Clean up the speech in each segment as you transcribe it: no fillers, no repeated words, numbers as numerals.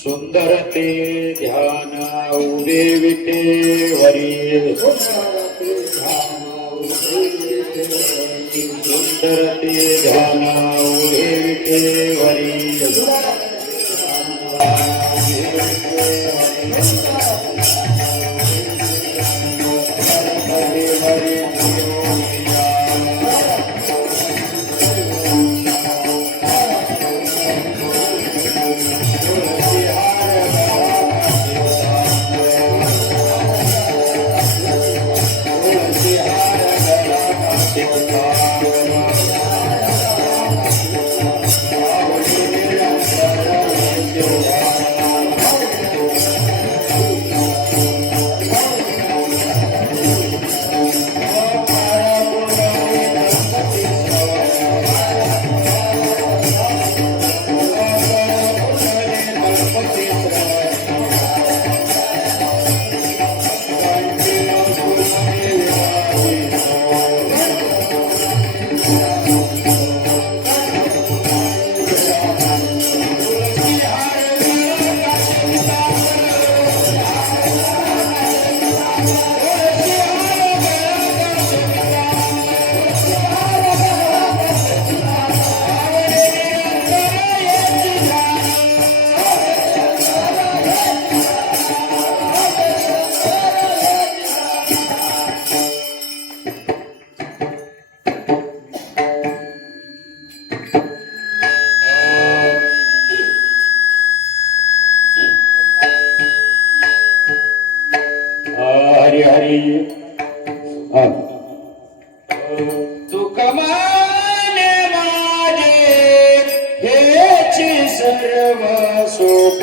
सुंदर ते ध्यान उदे विटे वरी सुंदर ते ध्यान उदे विटे वरी हरी हरी तुका माने माझे हेची सर्व सुख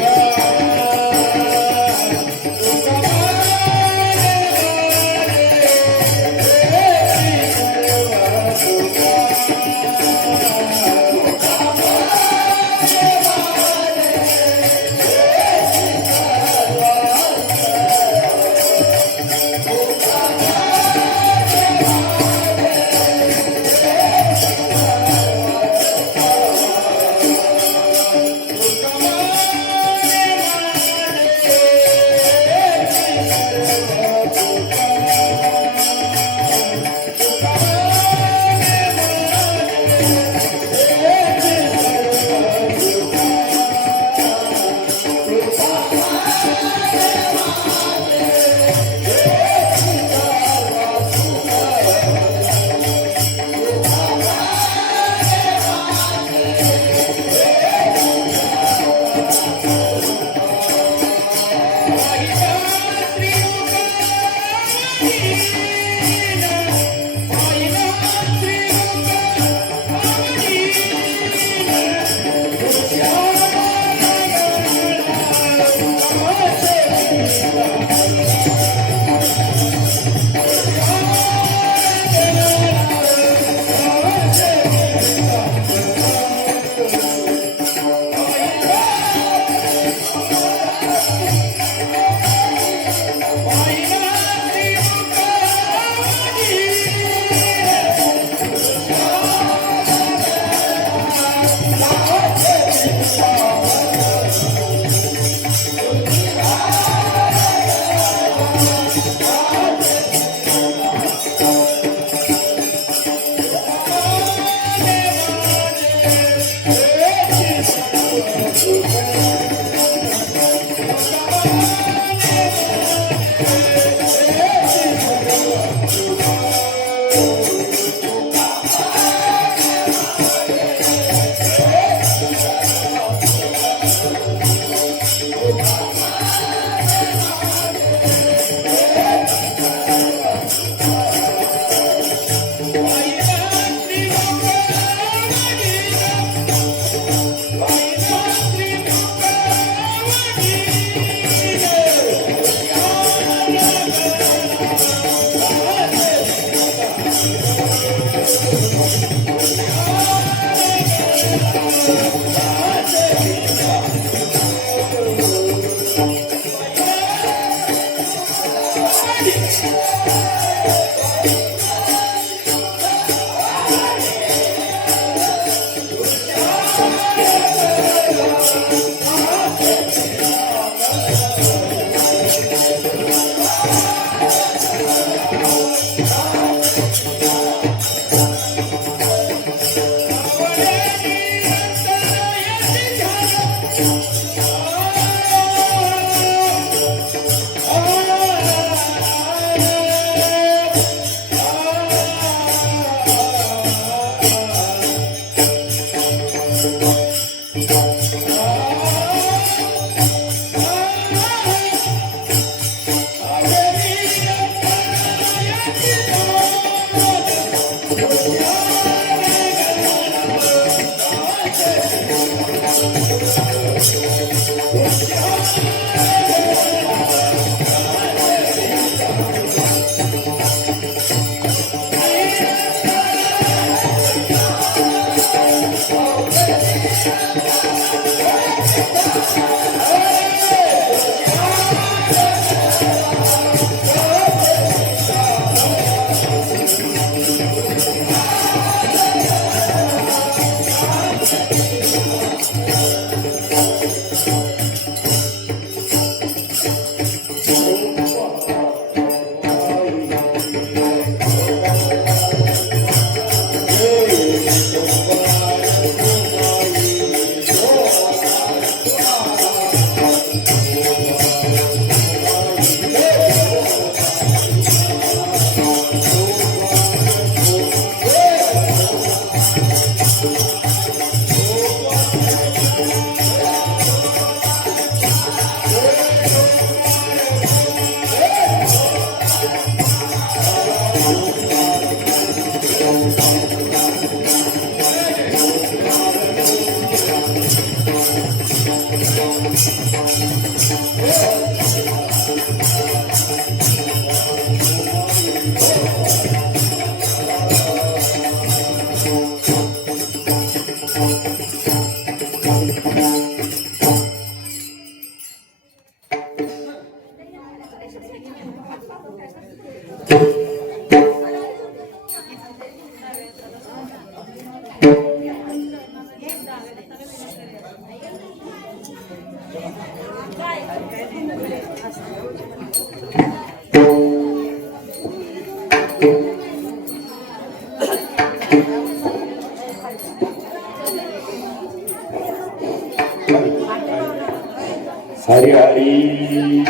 हरि हरि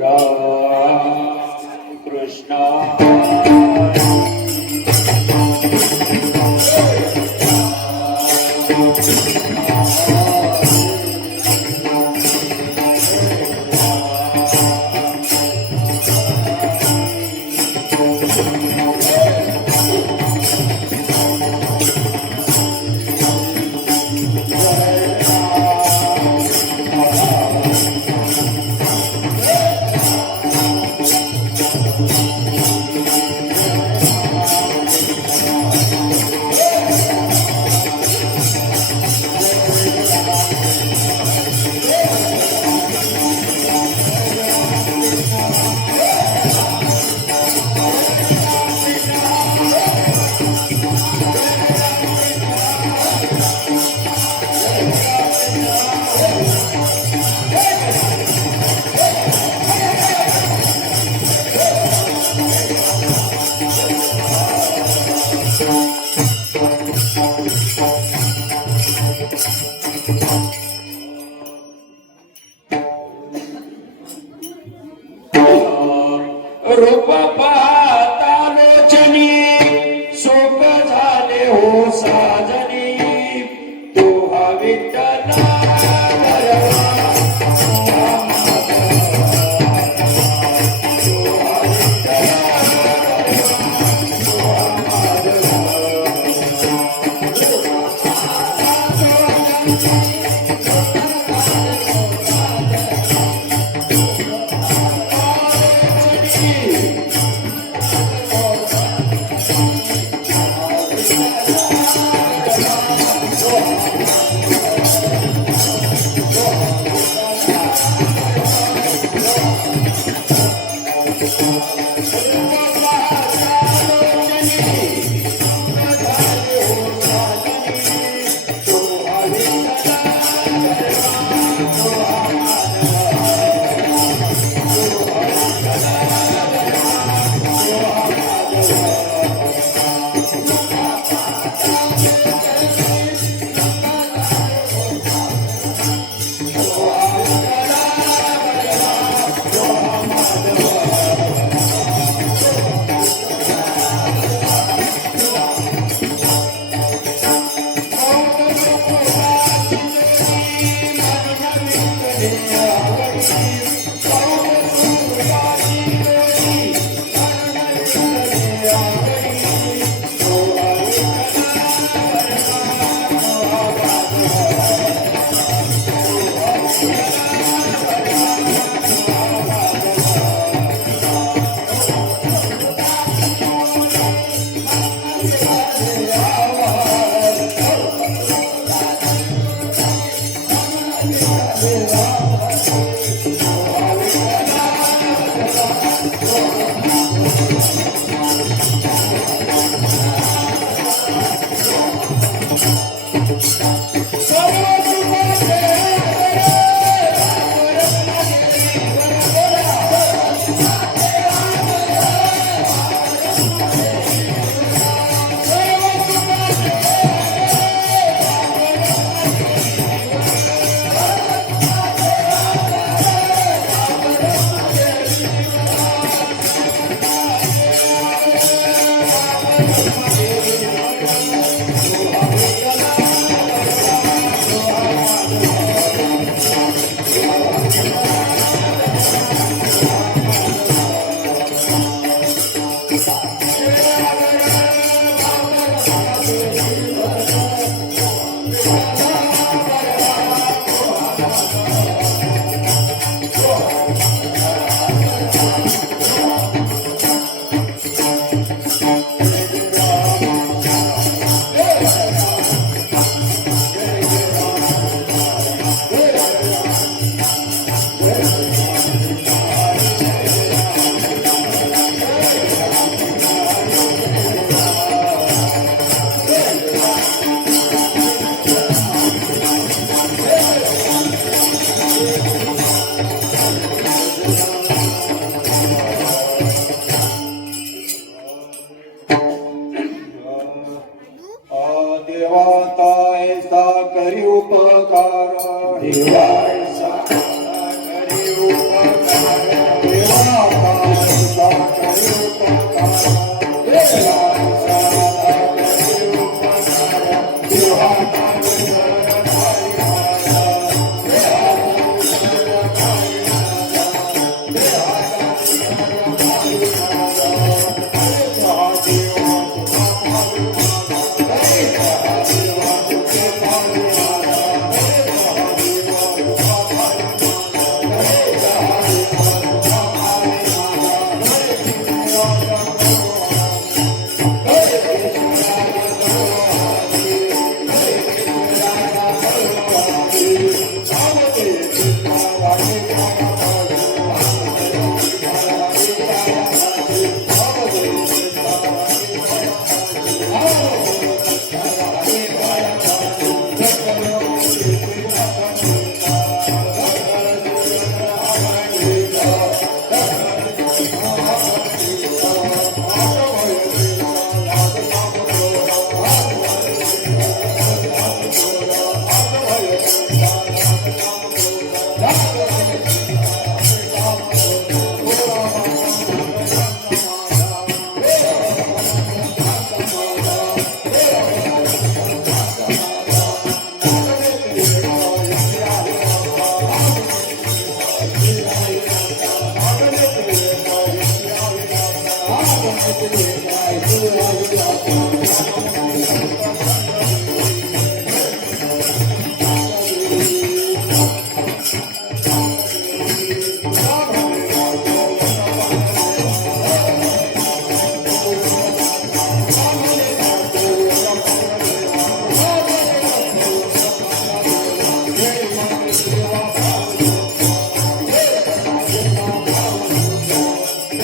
राम कृष्ण रूप पाहता लोचनी शोक झाले हो साजनी तू हा विठ्ठला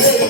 Hey!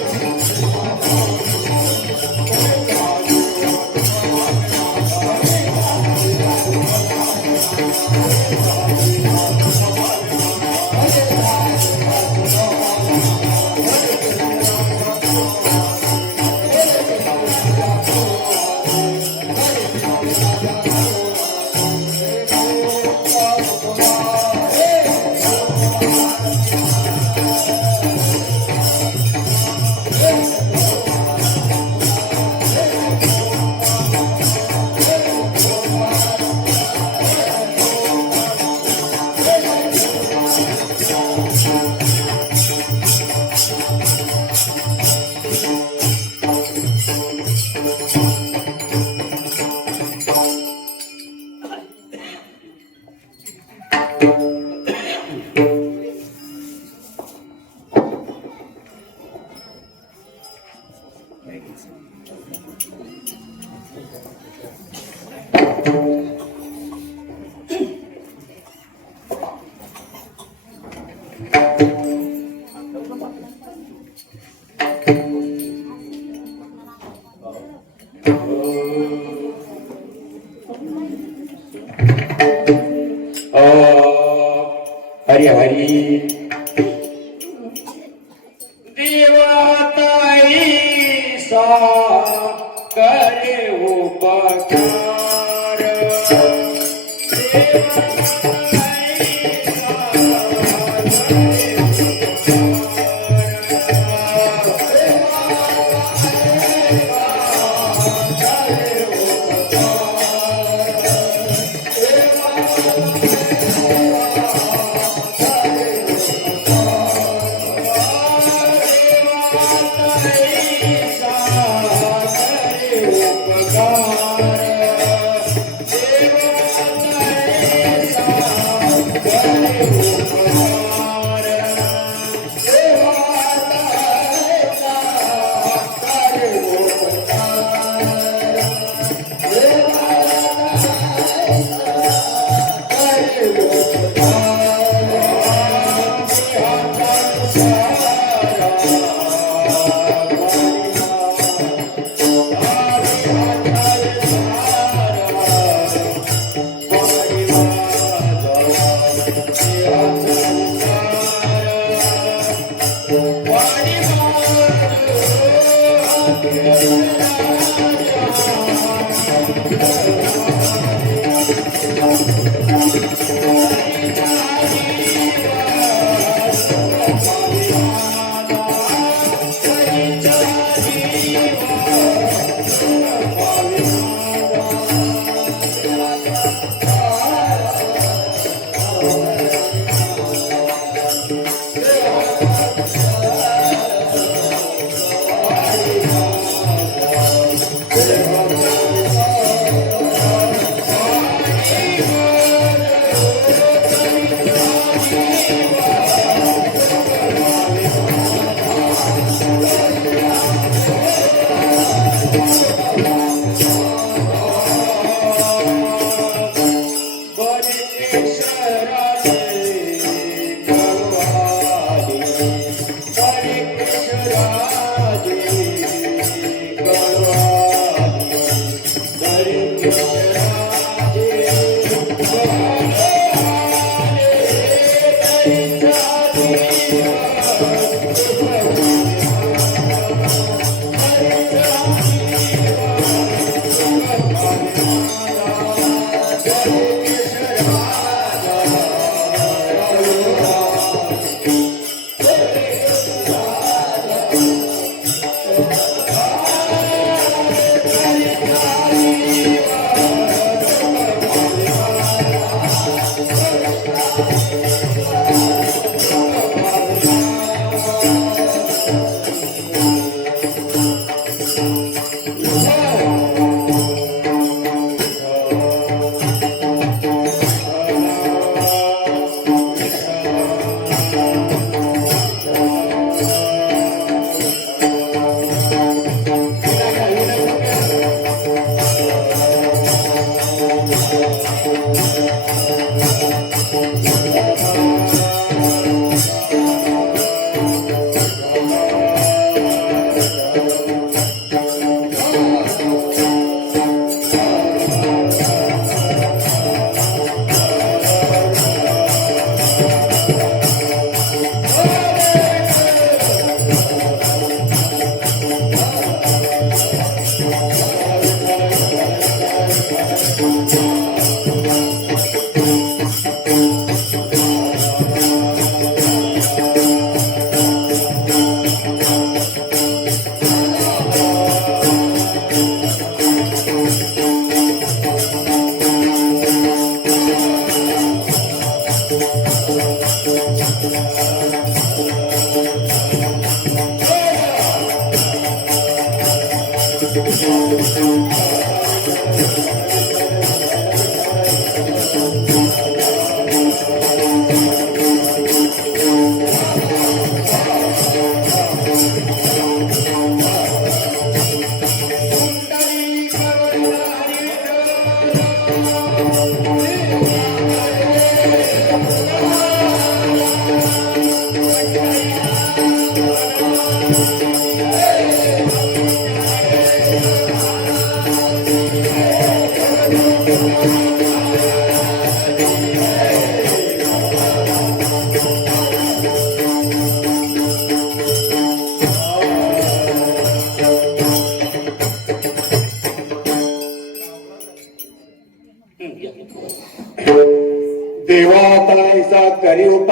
हरी हरी देवताई सा करे उपकार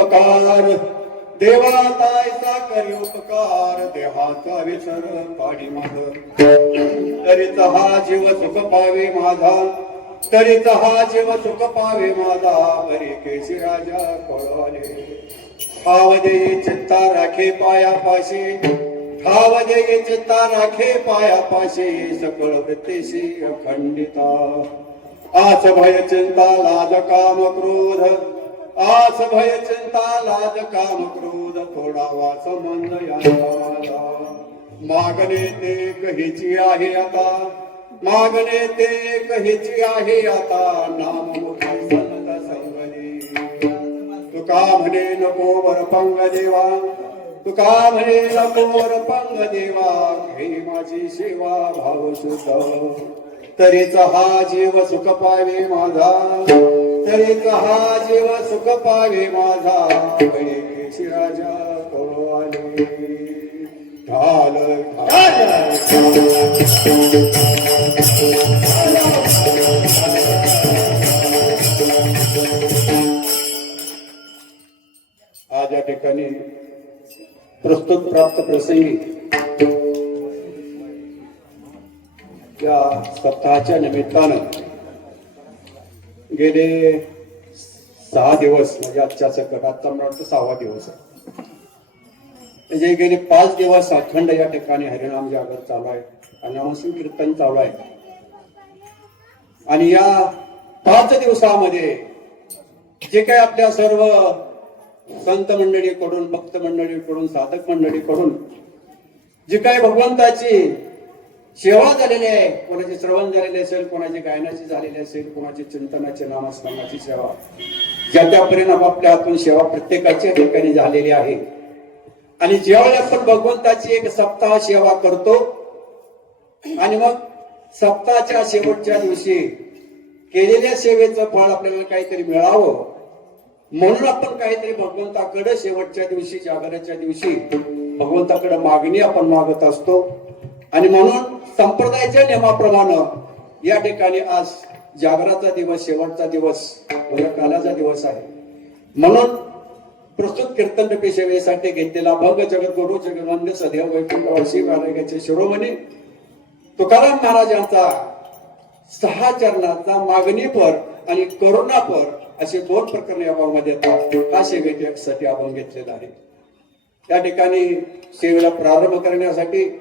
उपकार देवा तायचा करी उपकार देहाचा विसर पाडी माझ तरीच हा जीव सुख पावे माझा तरीच हा जीव सुख पावे माझा बरे केशी राजा कळवले ठाव देई चित्ता राखे पायापाशी ठाव देई चित्ता राखे पायापाशी सकळ वृत्तीशी अखंडिता आस भय चिंता लाज काम क्रोध आस भय चिंता लाज काम क्रोध थोडा वास मंद यांचा मागणे ते कहीची आहे आता मागणे ते कहीची आहे आता नाम मुखी संत संगली तुका म्हणे नको वर पंग देवा तुका म्हणे नको वर पंग देवा घे माझी सेवा भाव सुद्ध तरीच हा जीव सुख पावे माझा तरीच हा जीव सुख पावे माझा केशी राजा कळवाले ढाल आज या ठिकाणी प्रस्तुत प्राप्त प्रसंगी या सप्ताहाच्या निमित्तानं गेले 6 दिवस म्हणजे आजच्या सकट आजचा मला वाटतं 6वा दिवस आहे म्हणजे गेले 5 दिवस अखंड या ठिकाणी हरिनाम जागर चालू आहे आणि नामस्मरण कीर्तन चालू आहे आणि या 5 दिवसामध्ये जे काही आपल्या सर्व संत मंडळीकडून भक्त मंडळीकडून साधक मंडळीकडून जी काही भगवंताची सेवा झालेली आहे कोणाचे श्रवण झालेले असेल कोणाची गायनाची झालेली असेल कोणाची चिंतनाची नामस्मरणाची सेवा ज्या त्यापर्यंत आपापल्या हातून सेवा प्रत्येकाच्या ठिकाणी झालेली आहे आणि ज्यावेळी आपण भगवंताची एक सप्ताह सेवा करतो आणि मग सप्ताहाच्या शेवटच्या दिवशी केलेल्या सेवेचं फळ आपल्याला काहीतरी मिळावं म्हणून आपण काहीतरी भगवंताकडे शेवटच्या दिवशी जागराच्या दिवशी भगवंताकडे मागणी आपण मागत असतो आणि म्हणून संप्रदायाच्या नियमाप्रमाणे या ठिकाणी आज जागराचा दिवस शेवटचा दिवस कालाचा दिवस आहे म्हणून प्रस्तुत कीर्तन रूपी सेवेसाठी घेतलेला भंग जगद्गुरु जगवंद्य सदैव वैकुंठवासी महाराजांचे शिरोमणी तुकाराम महाराजांचा 6 चरणाचा मागणीपर आणि करुणापर असे 2 प्रकरणे या भागामध्ये येतात हा सेवेसाठी आपण घेतलेला आहे त्या ठिकाणी सेवेला प्रारंभ करण्यासाठी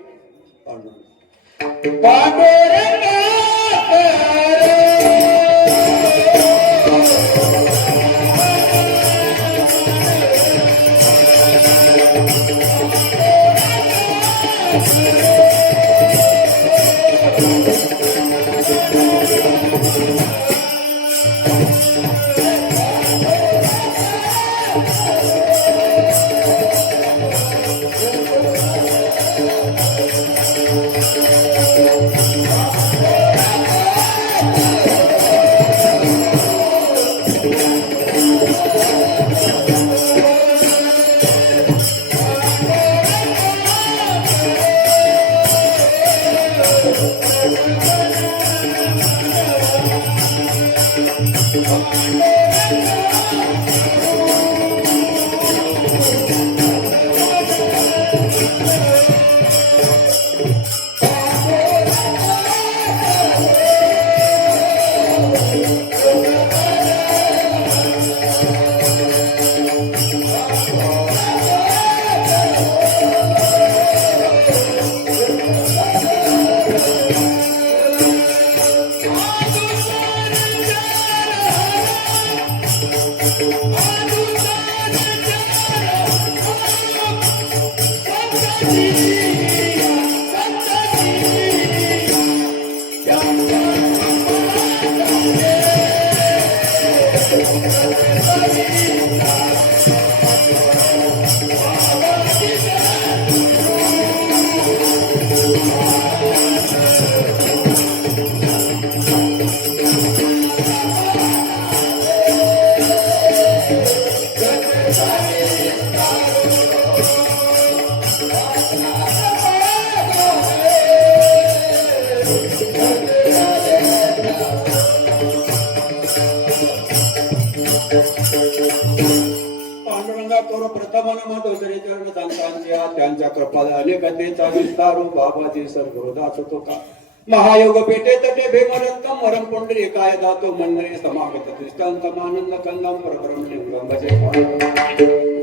प्रथम नमतो श्री चरण संतांच्या त्यांच्या कृपाला अनेकतेचा विस्तारू बाबाजी सर्वदास तुका महायोग पेटे तटे भेमरत्तम वरम पुंडरी काय दातो मंडळी समागत दृष्टांतमानंद कंदम परब्रह्मलिंगम भजे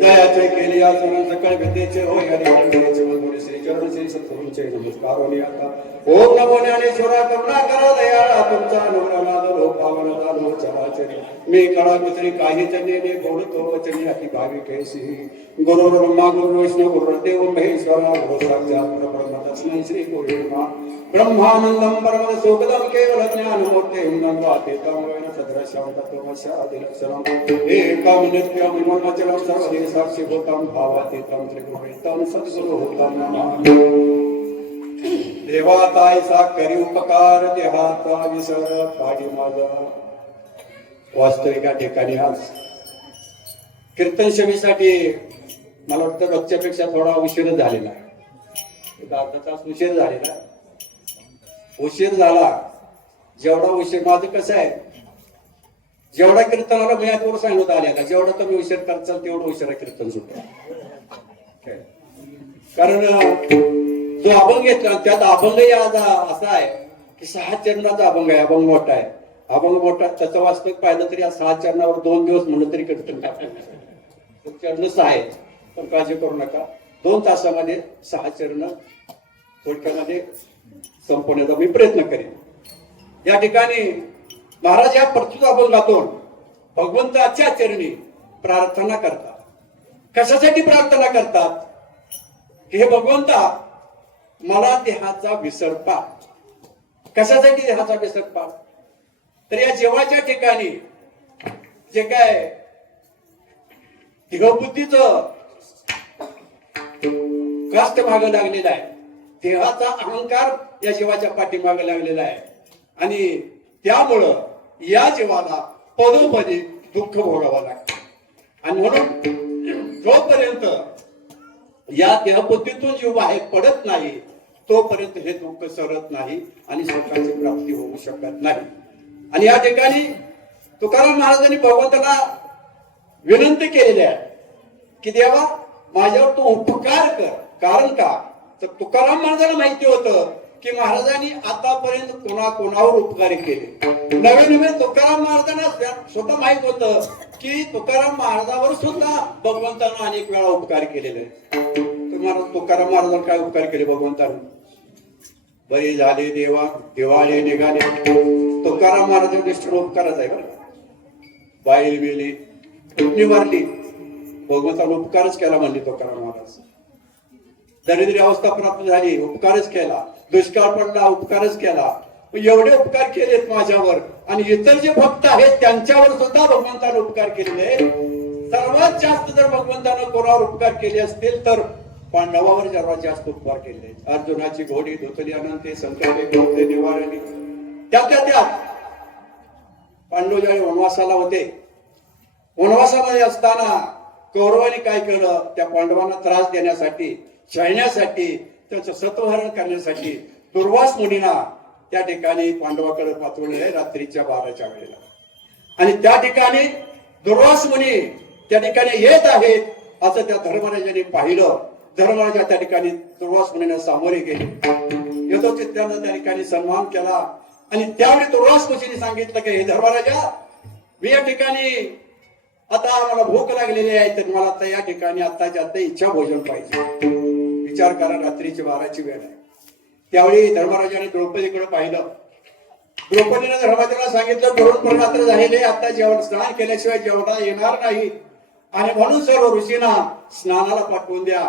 जयाचे केली आचरण सकळ विद्येचे होय हरिवंदेचे मधुर श्री चरण श्री सद्गुरूंचे नमस्कार होणे आता ओम नमो ज्ञानेश्वरा करुणा करा दयाळा तुमचा अनुग्रहानाद लोपावन दानो चराचरी मी कळा कुसरी काही जनेने बोलतो वचनी अति भाविकेशी गुरु ब्रह्मा गुरु विष्णू गुरुदेव महेश्वरा गुरु साक्षात परब्रह्म तस्मै श्री गुरुर्मा ब्रह्मानंदम परम सुखदम केवल ज्ञानमूर्तिं नंदातीतं वेन सदृशं तत्त्वमस्यादिलक्षणम् एकं नित्यं निर्मलमचलं सर्वदेव साक्षीभूतं भावातीतं त्रिगुणितं सद्गुरुं नमामि देवा ताईचा करी उपकार देहाचा विसर पाडी माझा वास्तविक या ठिकाणी आज कीर्तन सेवेसाठी मला वाटतं रोजच्यापेक्षा थोडा उशीर झालेला आहे. अर्धा तास उशीर झालेला आहे. उशीर झाला जेवढा उशीर माझं कसं आहे जेवढा कीर्तनाला मी आजवर सांगत आले का जेवढा तुम्ही उशीर करचाल तेवढं उशिरा कीर्तन सुटत कारण जो अभंग घेतला त्यात अभंगही आज असा आहे की 6 चरणाचा अभंग आहे. अभंग मोठा आहे. अभंग मोठा त्याचं वास्तविक पाहिलं तरी या 6 चरणावर 2 दिवस म्हणलं तरी कीर्तन टाकलं. चरण 6 आहेत पण काळजी करू नका 2 तासामध्ये 6 चरण थोडक्यामध्ये संपवण्याचा मी प्रयत्न करेन. या ठिकाणी महाराज या प्रस्तुत अभंगातून भगवंताच्या चरणी प्रार्थना करतात. कशासाठी प्रार्थना करतात की हे भगवंता मला देहाचा विसर पा. कशासाठी देहाचा विसर पा तर या जीवाच्या ठिकाणी जे काय देहबुद्धीचं कष्ट मागं लागलेलं आहे देहाचा अहंकार या जीवाच्या पाठीमागे लागलेला आहे आणि त्यामुळं या जीवाला पदोपदी दुःख भोगावं लागतं. आणि म्हणून जोपर्यंत या देहबुद्धीतून जीव बाहेर पडत नाही तोपर्यंत हे दुःख सरत नाही आणि सुखाची प्राप्ती होऊ शकत नाही. आणि या ठिकाणी तुकाराम महाराजांनी भगवंताला विनंती केलेली आहे की देवा माझ्यावर तू उपकार कर. कारण का तर तुकाराम महाराजांना माहिती होतं की महाराजांनी आतापर्यंत कोणावर उपकार केले. नवे तुकाराम महाराजांना स्वतः माहित होतं की तुकाराम महाराजावर सुद्धा भगवंतानं अनेक वेळा उपकार केलेले आहेत. तुकाराम महाराजांना काय उपकार केले भगवंतानं बरे झाले देवा दिवाळे निघाले. तुकाराम महाराजांच्या दृष्टीने उपकारच आहे बरं. बाईल मेली पुतणी मारली भगवंतानं उपकारच केला म्हणले तुकाराम महाराज. दरिद्री अवस्था प्राप्त झाली उपकारच केला. दुष्काळ पडला उपकारच केला. एवढे उपकार केलेत माझ्यावर आणि इतर जे भक्त आहेत त्यांच्यावर सुद्धा भगवंताने उपकार केलेले. सर्वात जास्त जर भगवंतानं कोणावर उपकार केले असतील तर पांडवावर सर्वात जास्त उपकार केले. अर्जुनाची घोडी धुतली अनंते संकटे घोडले निवारली. त्यात पांडव ज्यावेळी वनवासाला होते वनवासामध्ये असताना कौरवांनी काय केलं त्या पांडवांना त्रास देण्यासाठी छळण्यासाठी त्याचं सत्वहरण करण्यासाठी दुर्वास मुनींना त्या ठिकाणी पांडवाकडे पाठवलेलं आहे रात्रीच्या 12च्या वेळेला. आणि त्या ठिकाणी दुर्वास मुनी त्या ठिकाणी येत आहेत असं त्या धर्मराजाने पाहिलं. धर्मराजा त्या ठिकाणी दुर्वास मुनींना सामोरे गेले. यथोचित त्या ठिकाणी सन्मान केला आणि त्यावेळी दुर्वास मुनींनी सांगितलं की हे धर्मराजा मी या ठिकाणी आता मला भूक लागलेली आहे तर मला आता या ठिकाणी आत्ताच्या आता इच्छा भोजन पाहिजे. विचार करा रात्रीची 12ची वेळ आहे. त्यावेळी धर्मराजाने द्रौपदीकडे पाहिलं. द्रौपदीने धर्मराजाला सांगितलं तरुण रात्र झालेले आता जेवण स्नान केल्याशिवाय जेवणा येणार नाही आणि म्हणून सर्व ऋषींना स्नानाला पाठवून द्या.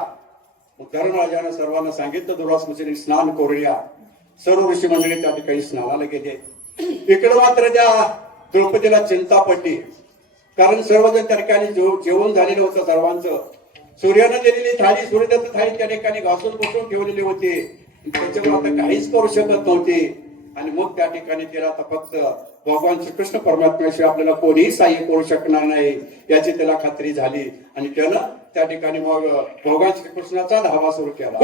धर्मराजाने सर्वांना सांगितलं दुर्वास मुनींनी स्नान करूया. सर्व ऋषी मंडळी त्या ठिकाणी स्नानाला गेले. इकडे मात्र त्या द्रौपदीला चिंता पडली कारण सर्वजण त्या ठिकाणी जेवण झालेलं होतं सर्वांचं. सूर्यानं दिलेली थाळी सूर्यदत्त थाळी त्या ठिकाणी घासून पुसून ठेवलेली होती. त्याच्यावर आता काहीच करू शकत नव्हती आणि मग त्या ठिकाणी तिला आता फक्त भगवान श्रीकृष्ण परमात्म्याशिवाय आपल्याला कोणीही सहाय्य करू शकणार नाही याची त्याला खात्री झाली आणि त्यानं त्या ठिकाणी मग भगवान श्रीकृष्णाचा धावा सुरू केला.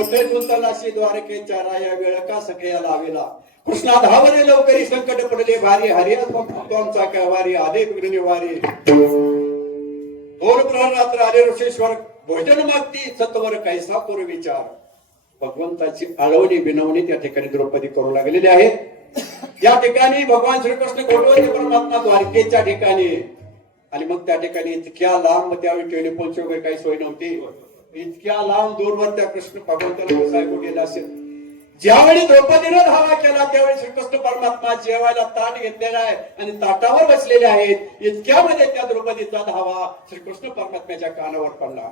उठे तलाशी द्वारकेच्या राया वेळ का सगळ्या लावेला कृष्णा धावले लवकरी संकट पडले भारी हरी आमचा काय वारी आले विघ्न वारी दोन प्रहर रात्र आले ऋषेश्वर भोजन मागती सत्वर कैसा पूर्व विचार भगवंताची आळवणी बिनवणी त्या ठिकाणी द्रौपदी करू लागलेली आहे. या ठिकाणी भगवान श्रीकृष्ण गोटवती परमात्मा द्वारकेच्या ठिकाणी आणि मग त्या ठिकाणी इतक्या लांब त्यावेळी टेलिफोनची वगैरे काही सोय नव्हती. इतक्या लांब दूरवर त्या कृष्ण भगवंताला बसायला गेला असेल. ज्यावेळी द्रौपदीनं धावा केला त्यावेळी श्रीकृष्ण परमात्मा जेवायला ताट घेतलेला आहे आणि ताटावर बसलेले आहेत. इतक्यामध्ये त्या द्रौपदीचा धावा श्रीकृष्ण परमात्म्याच्या कानावर पडला.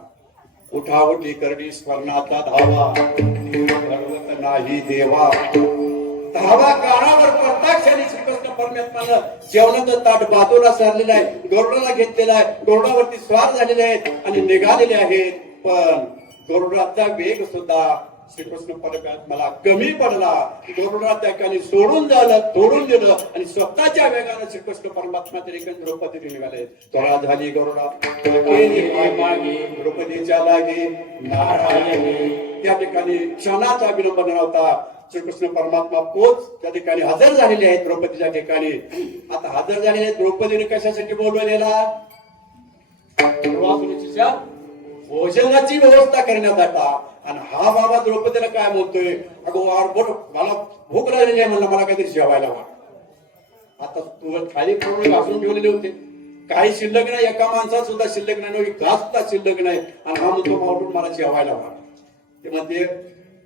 उठावटी करडी स्वर्णाचा धावा घडवत नाही देवा. धावा कानावर पडता क्षणी श्रीकृष्ण परमात्म्यानं जेवणाचं ताट बाजूला सारलेलं आहे. गरुडाला घेतलेला आहे. गरुडावरती स्वार झालेले आहेत आणि निघालेले आहेत. पण गरुडाचा वेग सुद्धा श्रीकृष्ण परमात्म्याला कमी पडला. गरुडा त्या ठिकाणी सोडून दिलं आणि स्वतःच्या वेगाने श्रीकृष्ण परमात्मा तरी द्रौपदी निघाले. त्वरा झाली गरुडा द्रौपदीच्या लागे नारायणी. त्या ठिकाणी क्षणाचा विलंब नव्हता. श्रीकृष्ण परमात्मा पोच त्या ठिकाणी हजर झालेले आहेत द्रौपदीच्या ठिकाणी. आता हजर झालेले आहेत. द्रौपदीने कशासाठी बोलवलेला? भोजनाची व्यवस्था करण्यासाठी. आणि हा बाबा द्रौपदीला काय म्हणतोय, अगो मला भूक लागलेली आहे, मला काहीतरी जेवायला वाट. आता तू खाली पूर्ण घासून ठेवलेले होते, काही शिल्लक नाही. एका माणसात सुद्धा शिल्लक नाही, घास सुद्धा शिल्लक नाही. आणि हा म्हणतो मावटून मला जेवायला वाट. ते म्हणते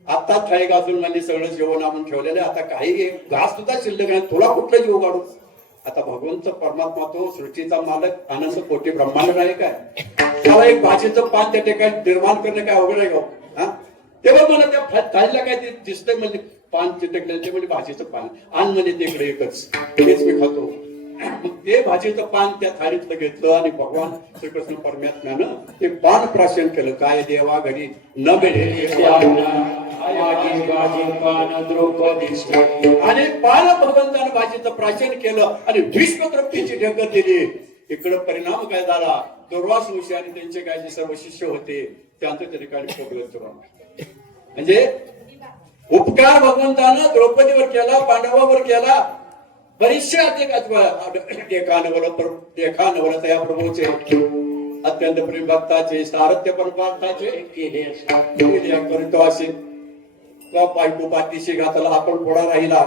आता थाळी घासून म्हणजे सगळं जेवण आपण ठेवलेलं आहे, आता काही घास सुद्धा शिल्लक नाही, तुला कुठलं जेव काढू. आता भगवंत परमात्मा तो सृष्टीचा मालक अनंत कोटी ब्रह्मांड नाही काय. त्याला एक भाजीचं पान त्या ठिकाणी निर्माण करणं काय अवघड आहे का? हा तेव्हा मला त्या थाळीला काय दिसतंय म्हणजे पान चिटकले ते म्हणजे भाजीचं पान आण म्हणजे तिकडे एकच तेच मी खातो. मग ते भाजीचं पान त्या थाळीतलं घेतलं आणि भगवान श्रीकृष्ण परमात्म्यानं ते पान प्राशन केलं. काय देवा घरी न मिळे आणि पान भगवंतानं भाजीचं प्राशन केलं आणि भीष्म तृप्तीची ढेकत दिली. इकडं परिणाम काय झाला? दुर्वास ऋषी आणि त्यांचे काय जे सर्व शिष्य होते त्यांचं त्या ठिकाणी म्हणजे उपकार भगवंतानं द्रौपदीवर केला, पांडवावर केला. बरीचशे देखानवल या प्रभूचे अत्यंत प्रेम भक्ताचे सारथ्य परमार्थाचे करीतो असे बायको पाठीशी घातला आपण पुढा राहिला.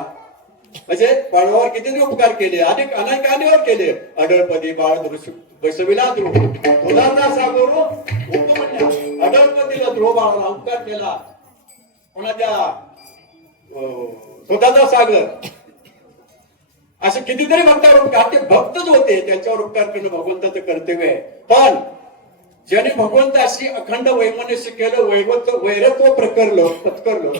म्हणजे पांडवावर किती उपकार केले, अनेकांवर केले. अडळपदी बाळ बसविला ध्रुव तुझा सागरो उपमन्या. अडळपदीला ध्रुव बाळाला उपकार केला. कोणाच्या स्वतःचा सागर. असे कितीतरी भक्तावर उपकार, ते भक्तच होते त्यांच्यावर उपकार करणं भगवंताचं कर्तव्य आहे. पण ज्याने भगवंताशी अखंड वैमनस्य केलं, वैरत्व पत्करलं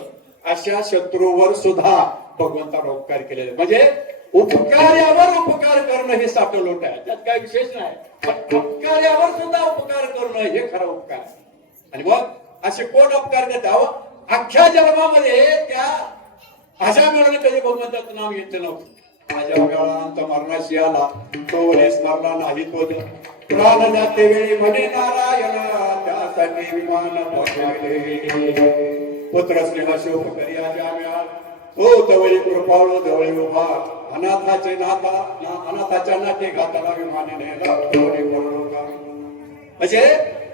अशा शत्रूवर सुद्धा भगवंताला उपकार केलेले. म्हणजे उपकार्यावर उपकार करणं हे साठलोट आहे, त्यात काय विशेष नाही. पण उपकार्यावर सुद्धा उपकार करणं हे खरा उपकार. आणि मग असे कोण उपकार करतात? अख्ख्या जन्मामध्ये त्या अजामिळाने कधी भगवंताचं नाव घेतलं नव्हतं. अजामिळांचा मरणाशी आला तो स्मरला नाही तो प्राण जाते वेळी म्हणे नारायण त्यासाठी विमान पुत्र स्नेह शोक करी अजामिळा तो जवळी कृपाळू जवळी उभा अनाथाच्या नाटे घाताला विमाने नेला. म्हणजे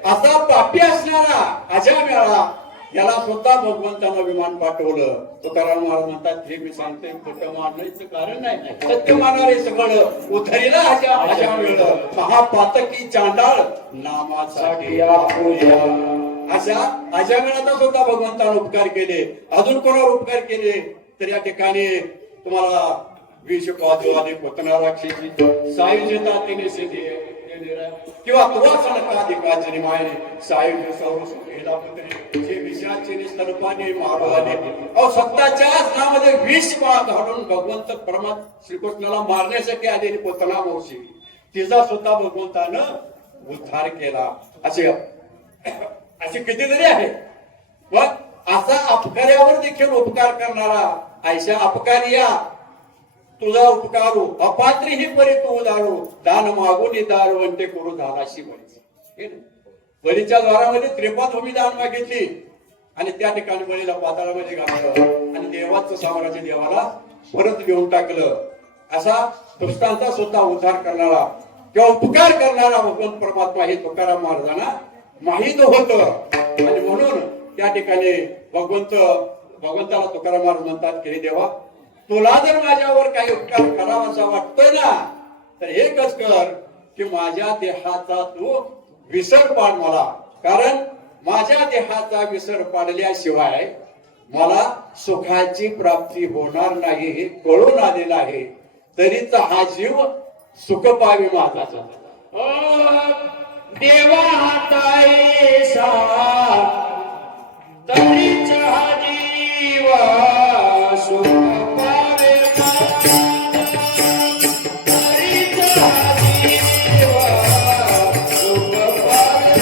असा पापी असणारा अजामिळा याला सुद्धा भगवंतानं विमान पाठवलं. तुकाराम महाराज म्हणतात हे मी सांगते खोटं मानण्याचं कारण नाही, सत्य मानणारे सगळं उधरीला अजामिळ महापातकी चांडाळ नामासाठी अशा अजामिळाचा सुद्धा भगवंतानं उपकार केले. अजून कोणावर उपकार केले तर या ठिकाणी तुम्हाला विष पाजवादी पोतना राक्षसी सायुज्यता तिने सिद्धी किंवा तुवासनकाधिकाची मायने सायुज्य सौरस हेला पुत्री जे विषाचे निस्तरपाने मारवाने अहो स्वतःच्याच नामध्ये विष घालून भगवंत परमात्मा श्रीकृष्णाला मारण्यासाठी आलेली पोतना मावशी तिचा सुद्धा भगवंतानं उद्धार केला. असे कितीतरी आहे. मग असा अपकार्यावर देखील उपकार करणारा ऐशा अपकार्या तुझा उपकारू अपात्री ही परी तू दारू दान मागून दारू म्हणते करू झालाशी म्हणायचं. बळीच्या द्वारामध्ये त्रिपाद दान मागितली आणि त्या ठिकाणी बळीला पाताळामध्ये घातलं आणि देवाचं साम्राज्य देवाला परत घेऊन टाकलं. असा दुष्टांचा सुद्धा उद्धार करणारा किंवा उपकार करणारा भगवंत परमात्मा हे तुकाराम महाराजांना माहित होत. आणि म्हणून त्या ठिकाणी भगवंताला तुकाराम महाराज म्हणतात की देवा, तुला जर माझ्यावर काही उपकार करावासा वाटतोय ना, तर एकच कर की माझ्या देहाचा तू विसर पाड मला. कारण माझ्या देहाचा विसर पाडल्याशिवाय मला सुखाची प्राप्ती होणार नाही हे कळून आलेलं आहे. तरीच हा जीव सुख पावे माझा. देवा हातायसा तरीच हा जीव सुख पावे माझा. तरीच हा जीव सुख पावे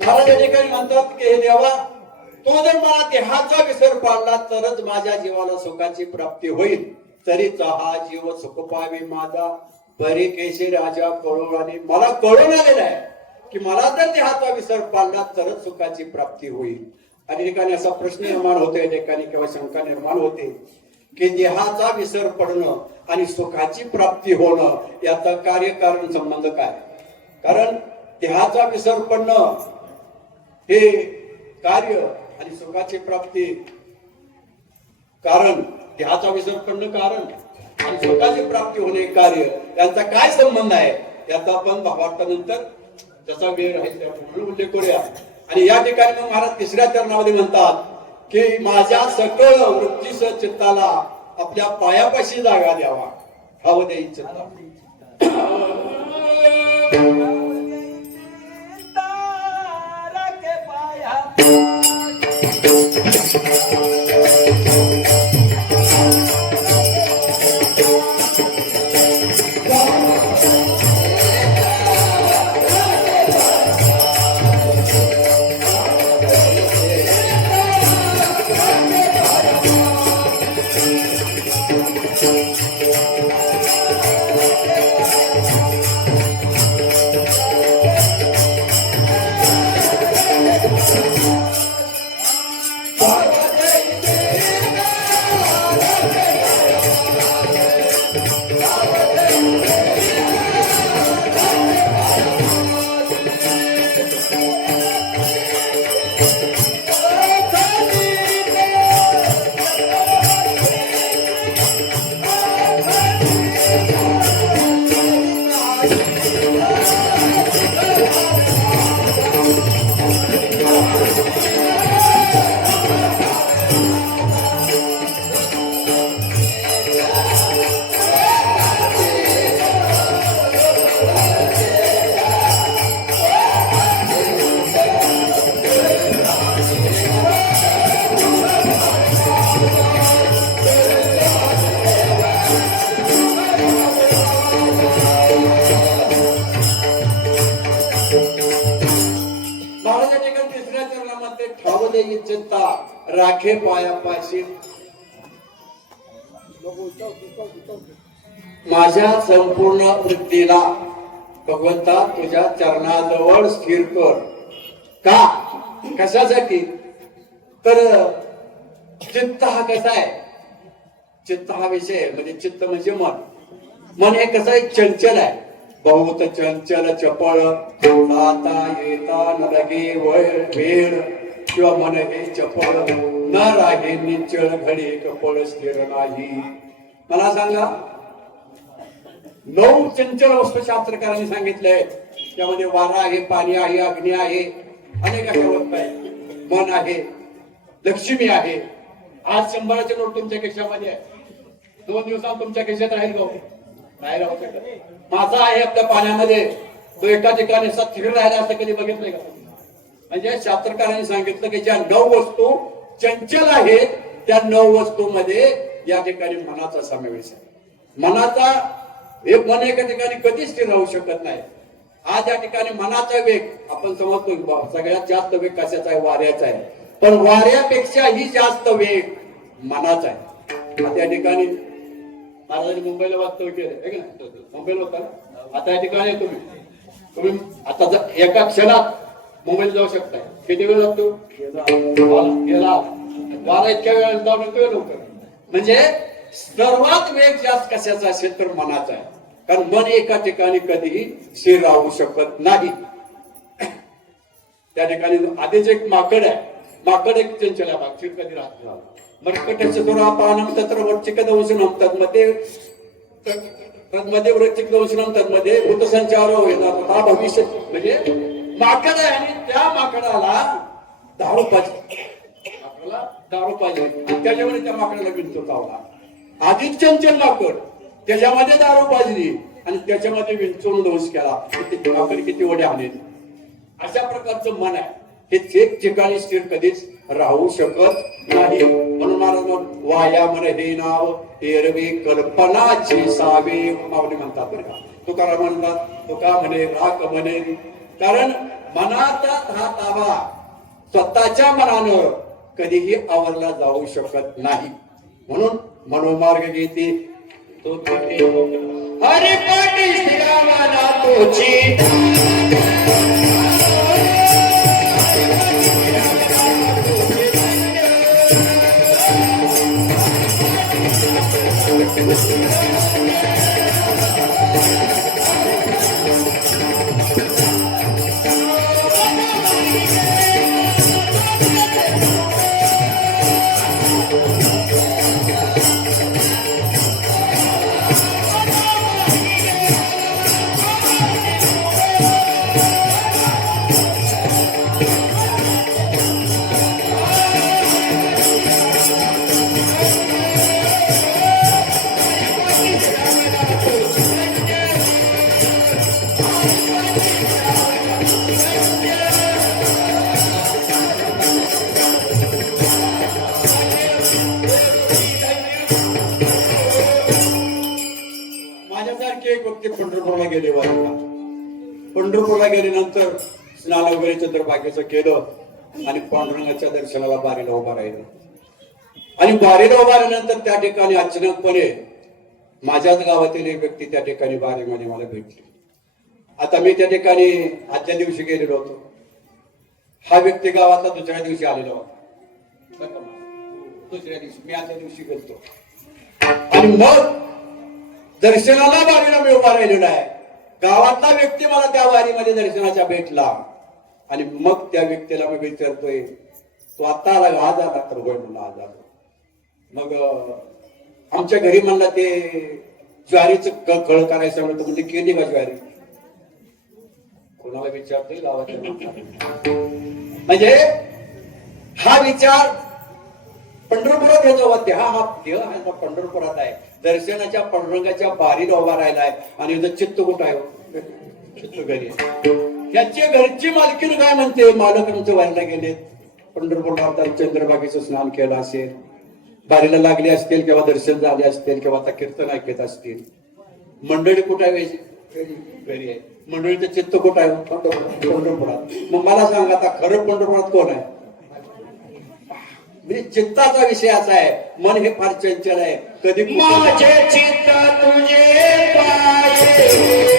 महाराज या ठिकाणी म्हणतात की हे देवा, तो जर मला देहाचा विसर पाडला तरच माझ्या जीवाला सुखाची प्राप्ती होईल. तरीच हा जीव सुख पावे माझा. बरी केशी राजा कळून आली. मला कळून आलेलं आहे की मला जर देहाचा विसर पाडला तरच सुखाची प्राप्ती होईल. आणि ठिकाणी असा प्रश्न निर्माण होतो या ठिकाणी किंवा शंका निर्माण होते की देहाचा विसर पडणं आणि सुखाची प्राप्ती होणं याचा कार्यकारण संबंध काय. कारण देहाचा विसर पडणं हे कार्य आणि सुखाची प्राप्ती कारण. देहाचा विसर पडणं कारण आणि सुखाची प्राप्ती होणे कार्य, यांचा काय संबंध आहे याचा आपण भावार्थानंतर त्याचा वेळ आहे त्याप्रमाणे उल्लेख करूया. आणि या ठिकाणी मग महाराज तिसऱ्या चरणामध्ये म्हणतात की माझ्या सकळ वृत्तीस चित्ताला आपल्या पायापाशी जागा द्यावा. ठाव देई चित्ता. चरणामध्ये ठाव देई चिंता राखे पायापाशी. माझ्या संपूर्ण वृत्तीला भगवंता तुझ्या चरणाजवळ स्थिर कर. का? कशासाठी? तर चित्त हा कसा आहे? चित्त हा विषय म्हणजे चित्त म्हणजे मन. मन हे कसं आहे? चंचल आहे. बहुत चंचल चपळ जाता येता न लगे वेळ किंवा मन हे चपळ न रागे निचळ घडी कपळ स्थिर नाही. मला सांगा, 9 चंचल वस्तू शास्त्रकारांनी सांगितलंय. त्यामध्ये वारा आहे, पाणी आहे, अग्नी आहे, अनेक अशा वस्तू आहेत. मन आहे, लक्ष्मी आहे. आज 100ची नोट तुमच्या खिशामध्ये आहे, 2 दिवसात तुमच्या खिशात राहील का? नाही राहू शकत. मासा आहे आपल्या पाण्यामध्ये, तो एका ठिकाणी स्थिर राहिला असं कधी बघितलंय का? म्हणजे शास्त्रकारांनी सांगितलं की ज्या 9 वस्तू चंचल आहेत त्या 9 वस्तूमध्ये या ठिकाणी मनाचा समावेश आहे. मनाचा एक मन एका ठिकाणी कधीच स्थिर राहू शकत नाही. आज या ठिकाणी मनाचा वेग आपण समजतो सगळ्यात जास्त वेग कशाचा आहे? वाऱ्याचा आहे. पण वाऱ्यापेक्षाही जास्त वेग मनाचा आहे. आता या ठिकाणी महाराजांनी मुंबईला वास्तव्य केलं, मुंबईला होता ना, आता या ठिकाणी तुम्ही आता एका क्षणात मुंबईला जाऊ शकताय. किती वेळ लागतो? गेला 12 इतक्या वेळ जाऊन येतोय लवकर. म्हणजे सर्वात वेग जास्त कशाचा असेल तर मनाचा आहे. कारण मन एका ठिकाणी कधीही स्थिर राहू शकत नाही. त्या ठिकाणी आधीच एक माकड आहे. माकड एक चंचल आहे, स्थिर कधी राहत नाही. मर्कटस्य दुरापानम तत्र वृश्चिकदंशनम तन्मध्ये वृश्चिकदंशनम तन्मध्ये भूतसंचारो येतात हा भविष्य. म्हणजे माकड आहे आणि त्या माकडाला दारू पाहिजे, आपल्याला दारू पाहिजे. त्याच्यामध्ये त्या माकडाला विंचू चावला. आधीच चंचल माकड, त्याच्यामध्ये दारू पाजली आणि त्याच्यामध्ये विंचून दोष केला. माकड किती वडे आले. अशा प्रकारचं मन आहे. हे एक ठिकाणी स्थिर कधीच राहू शकत नाही. म्हणून महाराज वाया मन हे नाव एरवी कल्पनाची सावे माऊली म्हणतात बरं का. तुकाराम म्हणतात, तुका म्हणे राख म्हणे. कारण मनाचा हा ताबा स्वतःच्या मनानं कधीही आवरला जाऊ शकत नाही. म्हणून मनोमार्ग घेते तो हरिपाठी श्रीरामाला तोची. पंढरपूरला गेले. पंढरपूरला गेल्यानंतर स्नान वगैरे चंद्रभागेचं केलं आणि पांडुरंगाच्या दर्शनाला बारीला उभा राहिलं. आणि बारीला उभा राहिल्यानंतर त्या ठिकाणी अचानकपणे माझ्याच गावातील एक व्यक्ती त्या ठिकाणी बारीमध्ये मला भेटली. आता मी त्या ठिकाणी आजच्या दिवशी गेलेलो होतो. हा व्यक्ती गावातला दुसऱ्या दिवशी आलेला होता. दुसऱ्या दिवशी मी आजच्या दिवशी गेलतो आणि मग दर्शनाला बारीला मी उभा राहिलेला आहे. गावातला व्यक्ती मला त्या वारीमध्ये दर्शनाच्या भेटला आणि मग त्या व्यक्तीला मी विचारतोय, तो आता आला आज आला? तर होय म्हणला आज आलो. मग आमच्या घरी म्हणला ते ज्वारीच कळ करायचं म्हणतो. म्हणजे केली का ज्वारी? कोणाला विचारतोय? गावाच्या. म्हणजे हा विचार पंढरपुरात येतो होते. हा देह हा पंढरपुरात आहे. दर्शनाच्या पांडुरंगाच्या बारीला उभा राहिलाय आणि चित्त कुठं आहे? चित्त घरी. त्याच्या घरची मालकीण काय म्हणते? मालक आमचं वारीला गेले, पंढरपूरला चंद्रभागेचं स्नान केलं असेल, बारीला लागले असतील किंवा दर्शन झाले असतील किंवा आता कीर्तन ऐकत असतील. मंडळी कुठे आहे? घरी आहे. मंडळीचं चित्त कुठं आहे? पंढरपुरात. मग मला सांगा आता खरं पंढरपुरात कोण आहे? म्हणजे चित्ताचा विषय असा आहे, मन हे फार चंचल आहे. कधी माझे चित्त तुझे पाये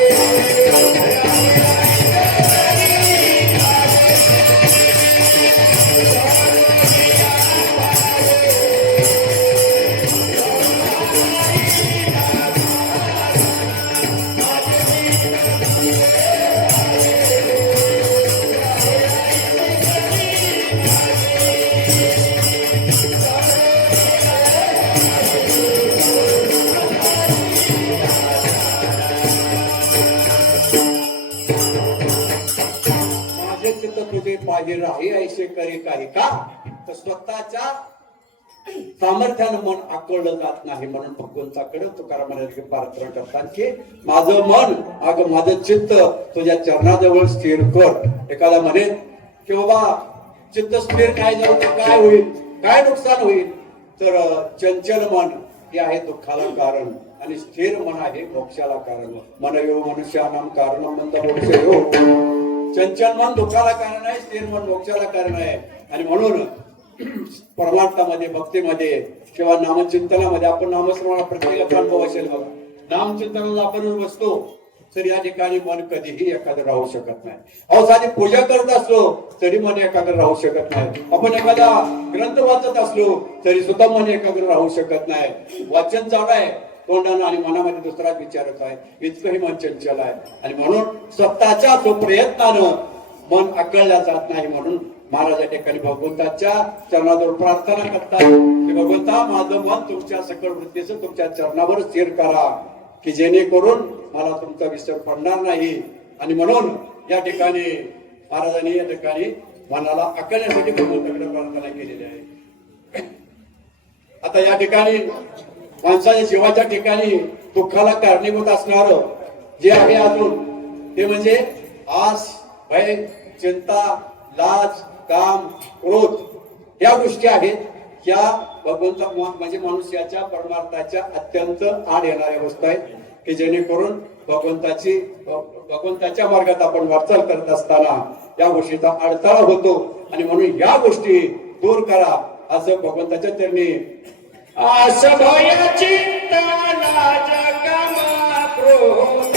माझे चित्त तुझे पाहिजे राही ऐसे करे काही का? तर स्वतःच्या सामर्थ्यानं मन आकळलं जात नाही, म्हणून भगवंताकडे तुकाराम महाराज प्रार्थना करतात की माझं मन, अगं माझं चित्त तुझ्या चरणाजवळ स्थिर कर. एखादा म्हणेल की बाबा चित्त स्थिर काय झालं तर काय होईल, काय नुकसान होईल? तर चंचल मन हे आहे दुःखाला कारण आणि स्थिर मन आहे मोक्षाला कारण. मन यो मनुष्यानाम कारण मंद मोक्ष यो. चंचल मन दुःखाला कारण आहे, स्थिर मन मोक्षाला कारण आहे. आणि म्हणून परमार्थामध्ये, भक्तीमध्ये किंवा नामचिंतनामध्ये आपण नामस्मरण प्रत्येकाचा अनुभव असेल बघा. नामचिंतनाला आपण बसतो तर या ठिकाणी मन कधीही एकाग्र राहू शकत नाही. अहो साधी पूजा करत असलो तरी मन एकाग्र राहू शकत नाही. आपण एखादा ग्रंथ वाचत असलो तरी सुद्धा मन एकाग्र राहू शकत नाही. वाचन चालू आहे तोंडानं आणि मनामध्ये दुसराच विचारत आहे, इतकंही मन चंचल आहे. आणि म्हणून स्वतःच्या प्रयत्नानं मन आकळल्या जात नाही. म्हणून महाराज या ठिकाणी भगवंताच्या चरणाजवळ प्रार्थना करतात की भगवंता माझं मन तुमच्या सकळ वृत्तीचं तुमच्या चरणावर स्थिर करा की जेणेकरून मला तुमचा विसर पडणार नाही. आणि म्हणून या ठिकाणी महाराजांनी या ठिकाणी मनाला आकळण्यासाठी भगवंताकडे प्रार्थना केलेली आहे. आता या ठिकाणी माणसाच्या जीवाच्या ठिकाणी दुःखाला कारणीभूत असणार जे आहे अजून ते म्हणजे आस, भय, चिंता, लाज, काम, क्रोध या गोष्टी आहेत या भगवंता म्हणजे मनुष्याच्या परमार्थाच्या अत्यंत आड येणाऱ्या वस्तू आहेत की जेणेकरून भगवंताच्या मार्गात आपण वाटचाल करत असताना या गोष्टीचा अडथळा होतो. आणि म्हणून या गोष्टी दूर करा असं भगवंताच्या चरणी आस भय चिंता लाज कामा क्रोध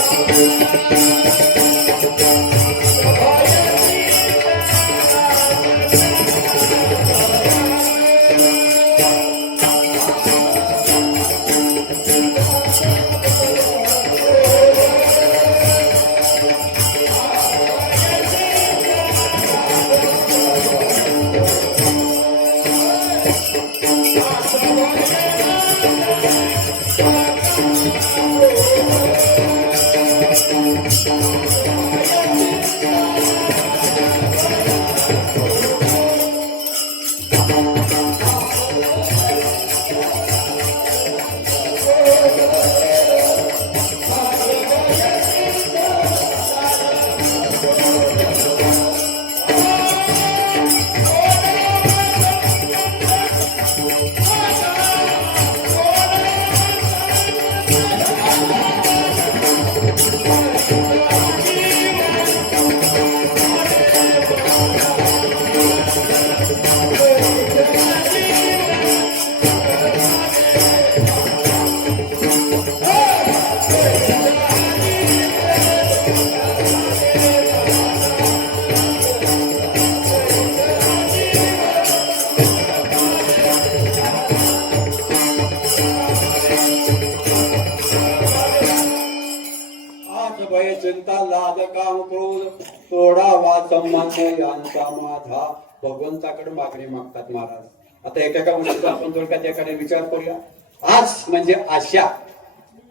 भय चिंता लाज काम क्रोध तोडावा संबंध यांचा माझा. भगवंताकडे मागणी मागतात महाराज. आता एका गोष्टीचा आपण थोडक्यात एखाद्या विचार करूया. आस म्हणजे आशा,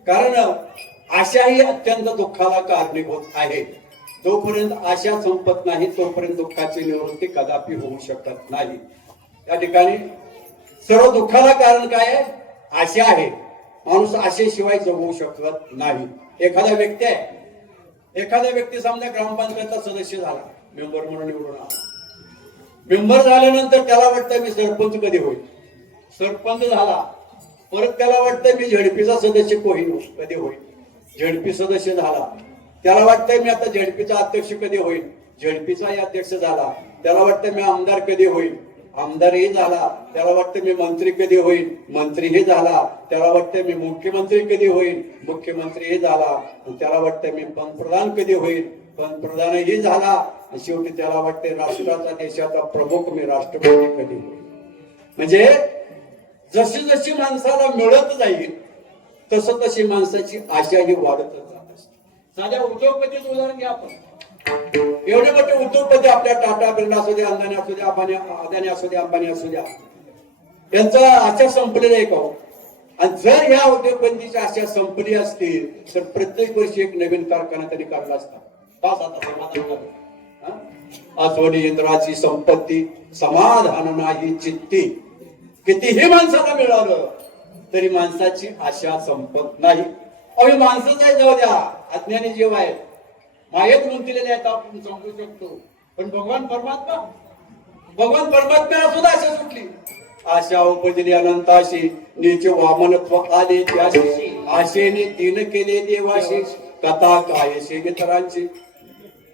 कारण आशा ही अत्यंत दुःखाला कारणीभूत आहे. जोपर्यंत आशा संपत नाही तोपर्यंत दुःखाची निवृत्ती कदापि होऊ शकत नाही. या ठिकाणी सर्व दुःखाला कारण काय आहे? आशा आहे. माणूस आशेशिवाय जगू शकत नाही. एखादा व्यक्ती समजा ग्रामपंचायतचा सदस्य झाला, मेंबर म्हणून निवडून आला. मेंबर झाल्यानंतर त्याला वाटतं मी सरपंच कधी होईल. सरपंच झाला, परत त्याला वाटतं मी झडपीचा सदस्य कधी होईल. झडपी सदस्य झाला, त्याला वाटतंय मी आता झेडपीचा अध्यक्ष कधी होईल, झेडपीचाही अध्यक्ष झाला. त्याला वाटतं मी आमदार कधी होईल, आमदारही झाला. त्याला वाटतं मी मंत्री कधी होईल, मंत्रीही झाला. त्याला वाटतं मी मुख्यमंत्री कधी होईल, मुख्यमंत्रीही झाला. त्याला वाटतं मी पंतप्रधान कधी होईल, पंतप्रधानही झाला. आणि शेवटी त्याला वाटते राष्ट्राचा देशाचा प्रमुख मी राष्ट्रपती कधी होईल. म्हणजे जशी जशी माणसाला मिळत जाईल तसं तशी माणसाची आशाही वाढतच जात असते. साध्या उद्योगपतीचं उदाहरण घ्या आपण. एवढे मोठे उद्योगपती आपल्या टाटा बिर्ला असू द्या, अंबानी असू द्या, अदानी असू द्या, अंबानी असू द्या, त्यांचा आशा संपलेला आहे का? आणि जर ह्या उद्योगपतीच्या आशा संपली असतील तर प्रत्येक वर्षी एक नवीन कारखाना त्यांनी काढला असता. पाच आता समाधान आसवडी इंद्राची संपत्ती समाधान नाही चित्ती. कितीही माणसाला मिळालं तरी माणसाची आशा संपत नाही. अहो माणसाचा जाऊ द्या, अज्ञानी जीव आहे, मायेत गुंतलेले आहेत आपण समजू शकतो. पण भगवान परमात्म्याला सुद्धा आशा सुटली. आशा उपजली अनंताशी, नीचे वामनत्व आले त्याशी, आशेने दिन केले देवाशी, कथा काय शेतरांची.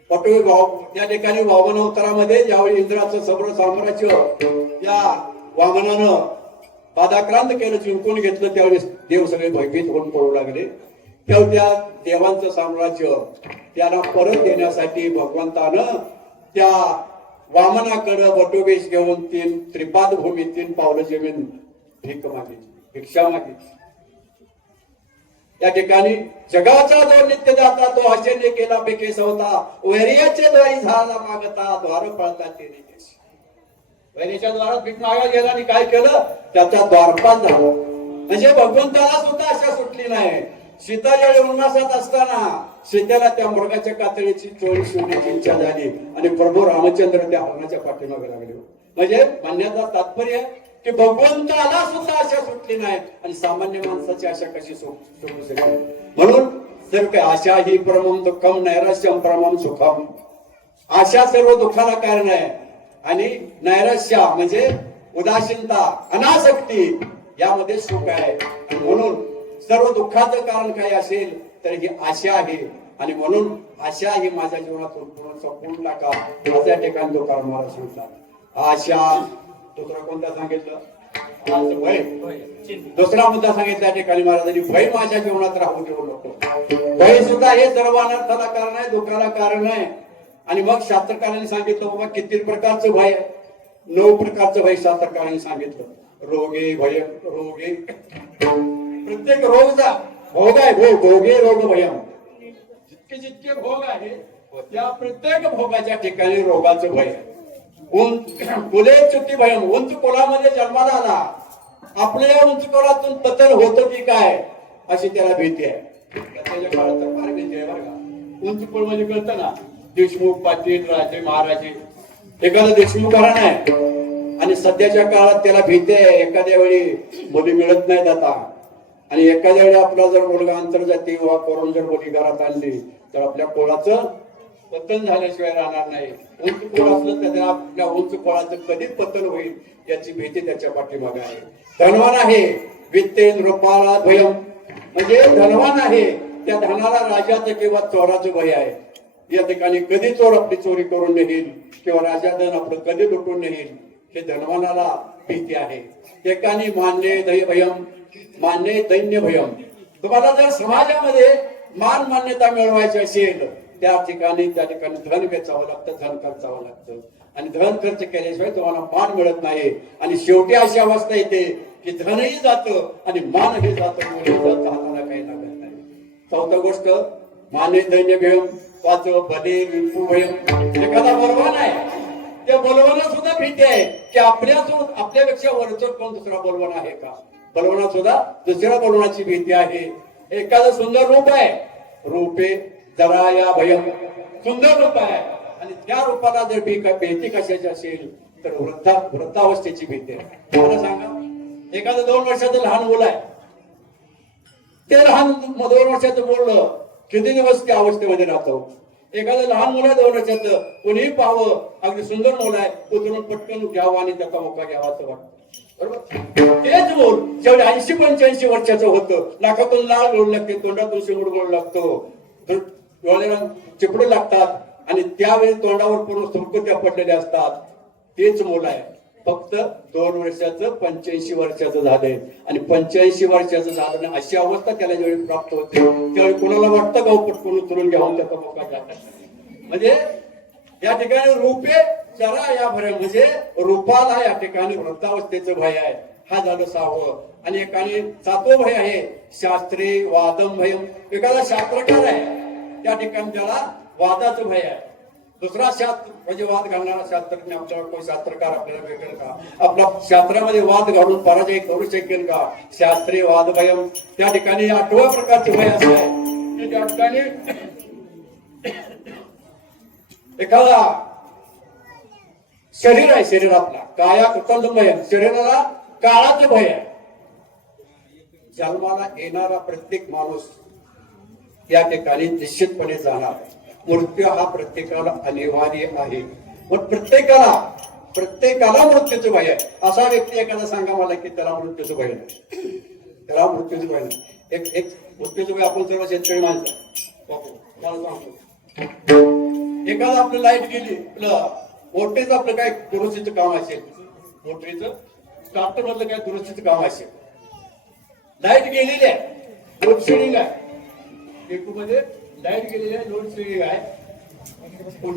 पटोई भाव त्या ठिकाणी वामन अवतारामध्ये ज्यावेळी इंद्राचं सगळं साम्राज्य या वामनानं पादाक्रांत केलं, जिंकून घेतलं, त्यावेळेस देव सगळे भयभीत होऊन पडू लागले. तेव्हा त्या देवांचं साम्राज्य त्यांना परत देण्यासाठी भगवंतानं त्या वामनाकडं बटोबेश घेऊन 3 त्रिपाद भूमी 3 पावलं जमीन भिक्षा मागितली. या ठिकाणी जगाचा जो नित्य दाता तो आशेने केला पेकेस होता, वैर्याचे द्वारी झाला मागता, द्वार पळता ते देश. वैर्याच्या द्वारात भीक मागायला गेला आणि काय केलं, त्याचा द्वारपाल झाला. म्हणजे भगवंताला सुद्धा आशा सुटली नाही. सीता ज्यावेळी वनवासात असताना सीतेला त्या मृगाच्या कातडीची चोळी शिवण्याची इच्छा झाली आणि प्रभू रामचंद्र त्या हरणाच्या पाठीमागे लागले. म्हणजे म्हणण्याचा तात्पर्य की भगवंताला सुद्धा आशा सुटली नाही आणि सामान्य माणसाची आशा कशी सुटू शकेल. म्हणून जर काय आशा ही परमं दुःखम नैराश्यम परमं सुखम. आशा सर्व दुःखाला कारण आहे आणि नैराश्य म्हणजे उदासीनता, अनासक्ती यामध्ये सुख आहे. म्हणून सर्व दुःखाचं कारण काय असेल तर ही आशा आहे. आणि म्हणून आशा ही माझ्या जीवनात संपूर्ण टाका माझ्या ठिकाणी तो कारण मला सांगतात. आशा दुसरा कोणता सांगितलं, भय. दुसरा मुद्दा सांगितला त्या ठिकाणी महाराजांनी, भय माझ्या जीवनात राहू देऊ नको. भय सुद्धा हे सर्व अनर्थाला कारण आहे, दुःखाला कारण आहे. आणि मग शास्त्रकारांनी सांगितलं बाबा किती प्रकारचं भय, 9 प्रकारचं भय शास्त्रकारांनी सांगितलं. रोगे भय, रोगे प्रत्येक रोगचा भोग आहे, भोगे रोग भयम. जितके जितके भोग आहे त्या प्रत्येक भोगाच्या ठिकाणी रोगाचं भय. कुले चुकी भयम, उंच कुलामध्ये जन्माला आला, आपल्या या उंच कुलातून पतन होतं की काय अशी त्याला भीती आहे. त्याच्या काळात तर फार भीती आहे बरं का. उंच कुल म्हणजे कळतं ना, देशमुख, पाटील, राजे, महाराजे. एखादा देशमुख घराणं आहे आणि सध्याच्या काळात त्याला भीती आहे, एखाद्या वेळी मुली मिळत नाहीत आता. आणि एखाद्या वेळी आपला जर मुलगा आंतरजातीय विवाह करून जर मुली घरात आणली तर आपल्या कुळाचं पतन झाल्याशिवाय राहणार नाही. उंच कुळ असलं तर आपल्या उंच कुळाचं कधी पतन होईल याची भीती त्याच्या पाठीमागे आहे. धनवान आहे, वित्तेन रूपाला भयम, म्हणजे धनवान आहे त्या धनाला राजाचं किंवा चोराचं भय आहे. या ठिकाणी कधी चोर आपली चोरी करून नेईल किंवा राजा धन आपलं कधी लुटून नेईल हे धनवानाला भीती आहे. एकाने मान्य दैय भयम, मान्य दैन्य भयम. तुम्हाला जर समाजामध्ये मान मान्यता मिळवायची असेल त्या ठिकाणी धन वेचावं लागतं, धन खर्चावं लागतं. आणि धन खर्च केल्याशिवाय तुम्हाला मान मिळत नाही. आणि शेवटी अशी अवस्था येते की धनही जातं आणि मानही जातं, हाताला काही लागत नाही. 4थी गोष्ट मान्य दैन्य भयम. 5 भले विपू भयम. एखादा बलवान आहे त्या बलवाना सुद्धा भीती आहे की आपल्यापेक्षा वरचढ कोण दुसरा बलवान आहे का. बलवाना सुद्धा दुसऱ्या बलवानाची भीती आहे. एखादं सुंदर रूप आहे, रूपे जरा या भयम, सुंदर रूप आहे आणि त्या रूपाला जर भीती कशाची असेल तर वृद्धावस्थेची भीती आहे. मला सांगा, एखादं 2 वर्षाचं लहान मुलं आहे, ते लहान 2 वर्षाचं बोललं किती दिवस त्या अवस्थेमध्ये राहतो. एखादं लहान मुलं 2 वर्षाचं कोणीही पाहावं, अगदी सुंदर मुलं आहे, उतरून पटकन घ्यावं आणि त्याचा मोका घ्यावा असं वाटतं. बरोबर. तेच बोल जेवढे 80-85 वर्षाचं होतं, नाकातून लाळ गळू लागते, तोंडातून शिंगूड गळू लागतो, डोळ्याला चिपडू लागतात आणि त्यावेळी तोंडावर पूर्ण सुरकुत्या पडलेल्या असतात. तेच मुलं आहे फक्त 2 वर्षाचं 85 वर्षाचं झालंय आणि 85 वर्षाचं झालं नाही अशी अवस्था त्याला ज्यावेळी प्राप्त होते त्यावेळी कोणाला वाटतं का पटकून उतरून घ्यावं त्याचा मोका जातात. म्हणजे या ठिकाणी रूपे जरा या भर म्हणजे रूपाला या ठिकाणी वृद्धावस्थेचं भय आहे. हा झालं 6वं. आणि एकाने 7वं भय आहे शास्त्री वादम भय. एखादा शास्त्रकार आहे त्या ठिकाणी त्याला वादाचं भय आहे. दुसरा शास्त्र म्हणजे वाद घालणारा शास्त्रज्ञ आपल्याला कोणी शास्त्रकार आपल्याला भेटेल का? आपला शास्त्रामध्ये वाद घालून पराजय करू शकेल का? शास्त्रीय वाद भयम. त्या ठिकाणी 8व्या प्रकारचे भय असं आहे की त्या ठिकाणी एखादा शरीर आहे शरीर आपला काया कुटुंब भय शरीराला काळाचं भय आहे. जन्माला येणारा प्रत्येक माणूस या ठिकाणी निश्चितपणे जाणार आहे. मृत्यू हा प्रत्येकाला अनिवार्य आहे. पण प्रत्येकाला मृत्यूचं भय आहे. असा व्यक्ती एखादा सांगा मला की त्याला मृत्यूचं भय नाही. त्याला मृत्यूचं भय नाही. एक मृत्यूचं भय आपण सर्व शेतकरी माणसं मला सांगतो. एखादा आपलं लाईट गेली आपलं मोठेच आपलं काय दुरुस्तीचं काम असेल मोठेच स्टार्टर मधलं काय दुरुस्तीचं काम असेल लाईट गेलेली आहे लोड शेडिंग आहे मध्ये लाईट गेलेली आहे लोड शेडिंग आहे.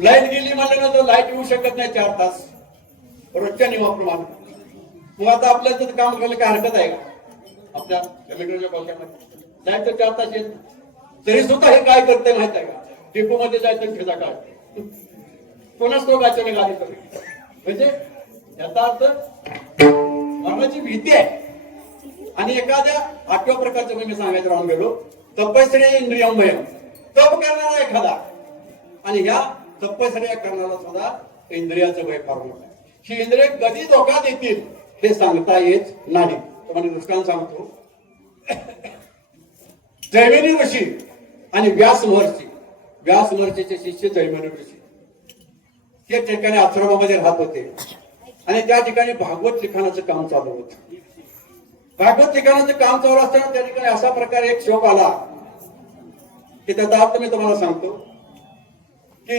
लाईट गेली म्हणल्यानंतर लाईट येऊ शकत नाही 4 तास रोजच्या नियमाप्रमाणे. मग आता आपल्याला तर काम करायला काय हरकत आहे का? आपल्या कलेक्टरच्या कॉलच्यामध्ये लाईट 4 तास येत तरी सुद्धा हे काय करते माहित आहे का? डेपो मध्ये जायचं ठेचा काय कोणाच तो गाच्याने गाडी करते. म्हणजे याचा अर्थ मरणाची भीती आहे. आणि एखाद्या 8व्या प्रकारचं मी सांगायचं राहून गेलो तपश्चर्या इंद्रियम भयम. तप करणारा एखादा आणि ह्या तपश्चर्या करणारा सुद्धा इंद्रियाचं भय फार मोठं आहे. ही इंद्रिय कधी धोका देतील हे सांगता येत नाही. तुम्हाला दृष्टांत सांगतो. जैमिनी ऋषी आणि व्यास महर्षीचे शिष्य जैमिनी ऋषी त्या ठिकाणी आश्रमामध्ये राहत होते आणि त्या ठिकाणी भागवत लिखाणाचं काम चालू होतं. भागवत लिखाणाचं काम चालू असताना त्या ठिकाणी असा प्रकारे एक शोक आला की त्याचा अर्थ मी तुम्हाला सांगतो की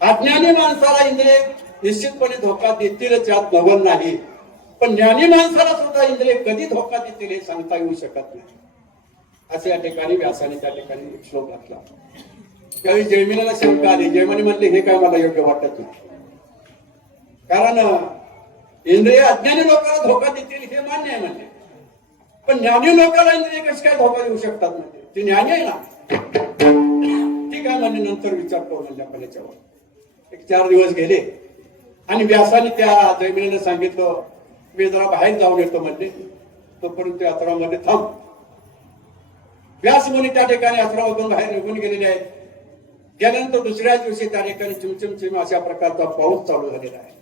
अज्ञानी माणसाला इंद्रिय निश्चितपणे धोका देतीलच यात नवल नाही. पण ज्ञानी माणसाला सुद्धा इंद्रिय कधी धोका देतील हे सांगता येऊ शकत नाही. असं या ठिकाणी व्यासाने त्या ठिकाणी एक श्लोक घातला. त्यावेळी जैमिनीला शंका आली. जैमिनी म्हणले हे काय मला योग्य वाटत नाही. कारण इंद्रिय अज्ञानी लोकांना धोका देतील हे मान्य आहे म्हणले. पण ज्ञानी लोकांना इंद्रिय कसे काय धोका देऊ शकतात म्हणजे ते ज्ञानी आहे ना. ठीक आहे म्हणले नंतर विचार करू म्हणले आपण याच्यावर. एक 4 दिवस गेले आणि व्यासाने त्या जैमिनीने सांगितलं मी जरा बाहेर जाऊन येतो म्हणले. तोपर्यंत आश्रमामध्ये थांब. व्यास मुनी त्या ठिकाणी आश्रमातून बाहेर निघून गेलेले आहेत. गेल्यानंतर दुसऱ्या दिवशी त्या ठिकाणी चिमचिम अशा प्रकारचा पाऊस चालू झालेला आहे.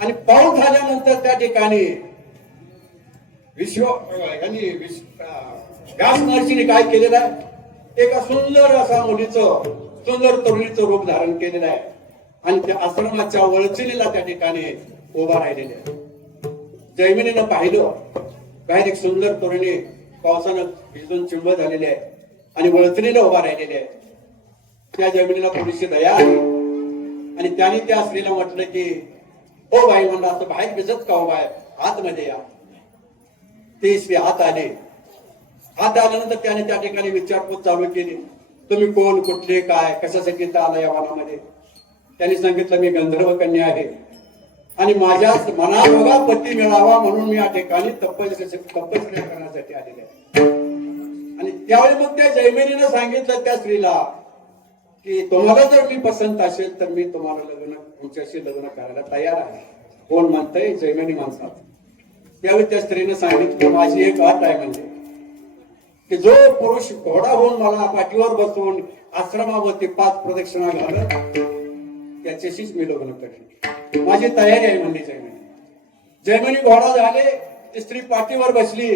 आणि पाऊस झाल्यानंतर त्या ठिकाणी व्यास महर्षीने काय केलेलं आहे एका सुंदर असा मुलीचं सुंदर तरुणीचं रूप धारण केलेलं आहे आणि त्या आश्रमाच्या वळचिनीला त्या ठिकाणी उभा राहिलेले आहे. जैमिनीनं पाहिलं बाहेर एक सुंदर तरुणी पावसानं भिजून चिंब झालेली आहे आणि वळचिनीला उभा राहिलेली आहे. त्या जैमिनीला थोडीशी दया आली आणि त्याने त्या स्त्रीला म्हटलं की ओ बाई म्हणलं असं बाहेर भिजत का उभा आहे आतमध्ये या. ते स्त्री आत आले. आत आल्यानंतर त्याने त्या ठिकाणी विचारपूस चालू केली. तुम्ही कोण कुठले काय कशासाठी आला या वनामध्ये. त्यांनी सांगितलं मी गंधर्व कन्या आहे आणि माझ्या मनाजोगा पती मिळावा म्हणून मी या ठिकाणी तपश्चर्या करण्यासाठी आलेले आहे. आणि त्यावेळी मग त्या जैमिनीनं सांगितलं त्या स्त्रीला की तुम्हाला जर मी पसंत असेल तर मी तुम्हाला तुमच्याशी लग्न करायला तयार आहे. कोण म्हणतंय जैमिनी माणसात. त्यावेळी त्या स्त्रीने सांगितलं माझी एक अट आहे म्हणजे की जो पुरुष घोडा होऊन मला पाठीवर बसवून आश्रमावरती 5 प्रदक्षिणा घालत त्याच्याशीच मी लग्न करेन. माझी तयारी आहे म्हणली जैमिनी. जैमिनी घोडा झाले. ती स्त्री पाठीवर बसली.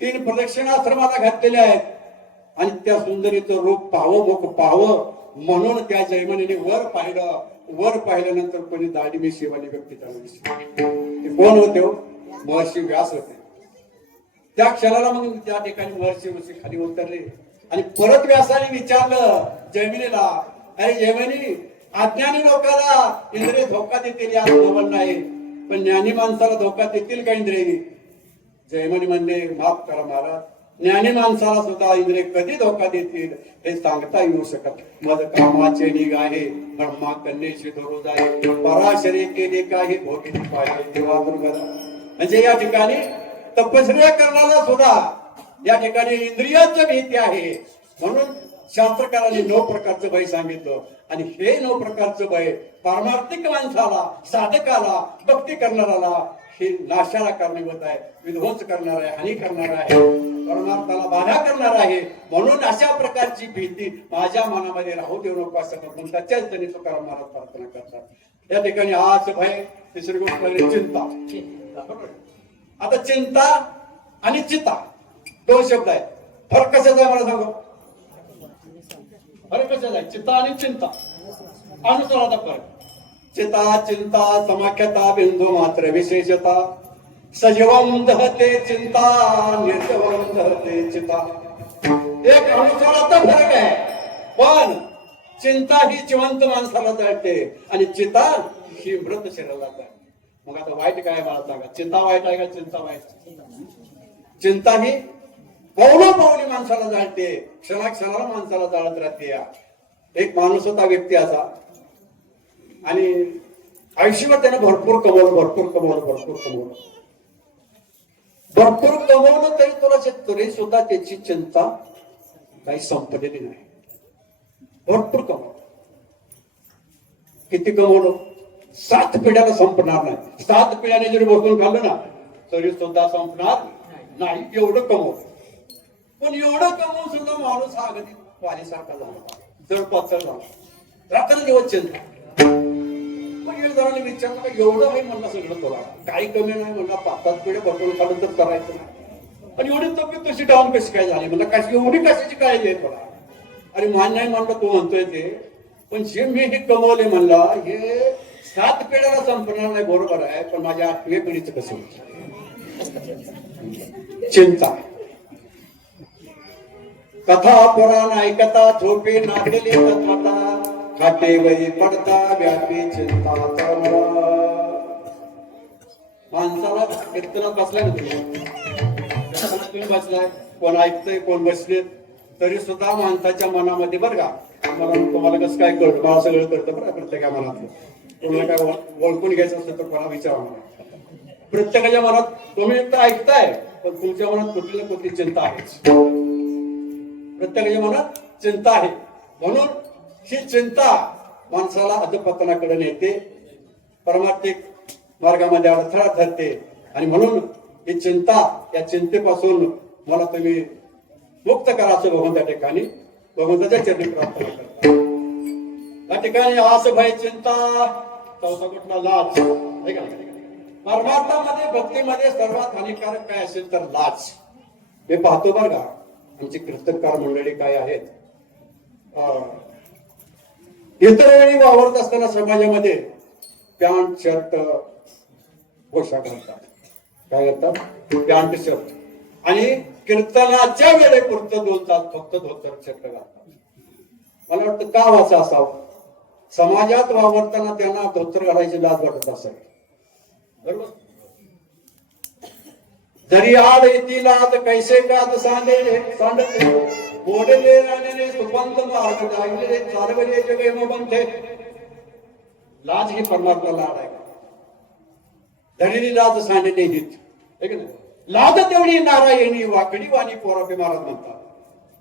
3 प्रदक्षिणा आश्रमाला घातलेल्या आहेत आणि त्या सुंदरीचं रूप पाहावं मुख पाहावं म्हणून त्या जैमिनीने वर पाहिलं. वर पाहिल्यानंतर कोणी दाढी मिशीवाली व्यक्ती त्याला दिसली. कोण होते हो? महर्षी व्यास होते. त्या क्षणाला मग त्या ठिकाणी महर्षी ऋषी खाली उतरले आणि परत व्यासाने विचारलं जैमिनीला, अरे जैमिनी, अज्ञानी लोकांना इंद्रिय धोका देतील यात नवल नाही, पण ज्ञानी माणसाला धोका देतील का इंद्रिय? जैमिनी म्हणले, माफ करा महाराज, ज्ञानी माणसाला सुद्धा इंद्रिय कधी धोका देतील हे सांगता येऊ शकत. मद कामाचे निगाहे ब्रह्मा कन्येशी धरू आहे, पराशरे केले काही भोगी पाहिजे देवा दुर्गदा. म्हणजे या ठिकाणी तपश्चर्या करणारा सुद्धा या ठिकाणी इंद्रियाचं भीती आहे. म्हणून शास्त्रकारांनी 9 प्रकारचं भय सांगितलं. आणि हे 9 प्रकारचं भय पारमार्थिक माणसाला, साधकाला, भक्ती करणाऱ्याला हे नाशाला कारणीभूत आहे, विध्वंस करणार आहे, हानी करणार आहे, परमार्थाला बाधा करणार आहे. म्हणून अशा प्रकारची भीती माझ्या मनामध्ये राहू देऊ नको असं म्हणून त्याच्याच त्यांनी तुकाराम महाराज प्रार्थना करतात. या ठिकाणी आज भय, तिसरी गोष्ट म्हणजे चिंता. आता चिंता आणि चिता 2 शब्द आहेत. फरक कशाचा आहे मला सांगा? फरक कशाचा आहे? चिता आणि चिंता. अनुसार फरक. चिता चिंता समाख्यता बिंदू मात्र विशेषता, सजीवम दहते चिंता निर्जवम दहते चिता. एक अनुसाराचा फरक आहे. पण चिंता ही जिवंत माणसाला जळते आणि चिता ही मृत शरीराला जळते. मग आता वाईट काय मला सांगा? चिंता वाईट आहे का चिंता वाईट? चिंता ही पावली माणसाला जाळते, क्षणाक्षणाला माणसाला जाळत राहते. एक माणूस होता, व्यक्ती असा, आणि आयुष्यभर त्यानं भरपूर कमवलं तरी सुद्धा त्याची चिंता काही संपलेली नाही. भरपूर कमवलं. किती कमवलं? 7 पिढ्याला संपणार नाही. 7 पिढ्याने जरी बसून खाल्लं ना तरी सुद्धा संपणार नाही, एवढं कमवलं. पण एवढं कमवून सुद्धा माणूस हा अगदी पाण्यासारखा झाला, जड पातळ झाला, रात्र दिवस चिंता. मग एक जणांनी विचारलं का एवढं आहे म्हणलं सगळं तुला, काही कमी नाही म्हणला, 5-7 पिढ्या बसून खाल्लं तर करायचं नाही. आणि एवढी तब्येत कशी डाऊन कशी काय झाली म्हणलं, कशी एवढी कशाची काळजी आहे तुला? अरे मान नाही म्हणलं, तू म्हणतोय ते, पण जे मी हे कमवले म्हणला हे 7 पिढ्याला संपणार नाही, बरोबर आहे, पण माझ्या 8व्या पिढीचं कसं चिंता. कथा पुराण ऐकता झोपे नाचले कथाता, खाटेवरी पडता व्यापी चिंता. माणसाला कीर्तनात बसलाय ना तुम्ही बसलाय, कोण ऐकतंय कोण बसले, तरी सुद्धा माणसाच्या मनामध्ये बरं का, तुम्हाला कसं काय कळतं? मला सगळं कळतं बरं प्रत्येका मनातलं. तुम्हाला काय ओळखून घ्यायचं असतं तर कोणा विचारा मला. प्रत्येकाच्या मनात तुम्ही एकदा ऐकताय, पण तुमच्या मनात कुठली ना कुठली चिंता आहेच. प्रत्येकाच्या मनात चिंता आहे. म्हणून ही चिंता माणसाला अधपतनाकडे नेते, परमार्थिक मार्गामध्ये अडथळा ठरते. आणि म्हणून ही चिंता, या चिंतेपासून मला तुम्ही मुक्त करा असं भगवंत त्या ठिकाणी भगवंताच्या चरणी प्रार्थना करतात. त्या ठिकाणी आस भय चिंता, चौथा कुठला लाज. परमार्थामध्ये भक्तीमध्ये सर्वात हानिकारक काय असेल तर लाज. हे पाहतो बरं का, आमची कीर्तनकार मंडळी काय आहेत, इतर वेळी वावरत असताना समाजामध्ये पॅन्ट शर्ट पोशाख घालतात. काय करतात? Pant shirt. आणि कीर्तनाच्या वेळेपुरतं 2 तास फक्त धोतर शर्ट घालतात. मला वाटतं का असं असावं? समाजात वावरताना त्यांना धोतर घालायची लाज वाटत असेल, बरोबर? जरी आड येती लाज कैसे गात सांडते, मोडले राहणे सुपंत मार्ग लागले चालवले जगे मोबंथे. लाज ही परमात्मा लाड आहे. धरलेली लाज सांडणे हित. लाज तेवढी नारायणी वाकडी वाणी पोरापे महाराज म्हणतात.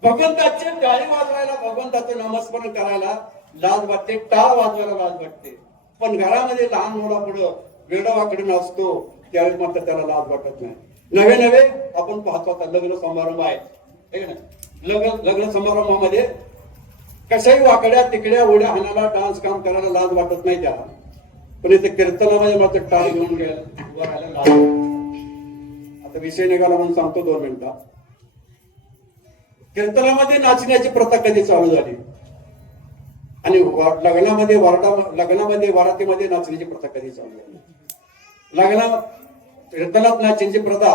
भगवंताचे टाळी वाजवायला, भगवंताचं नामस्मरण करायला लाज वाटते, टाळ वाजवायला लाज वाटते. पण घरामध्ये लहान मुलापुढं वेडा वाकडी नसतो त्यावेळेस मात्र त्याला लाज वाटत नाही. नवे आपण पाहतो आता लग्न समारंभ आहे, लग्न समारंभामध्ये कशाही वाकड्या तिकड्या उड्या हाणायला, डान्स काम करायला लाज वाटत नाही त्याला. पण इथे कीर्तनामध्ये मात्र टाळी घेऊन राहायला लाज. आता विषय निघाला म्हणून सांगतो 2 मिनिटात. कीर्तनामध्ये नाचण्याची प्रथा कधी चालू झाली आणि लग्नामध्ये वरातीमध्ये नाचण्याची प्रथा कधी चालू झाली? कीर्तनात नाचण्याची प्रथा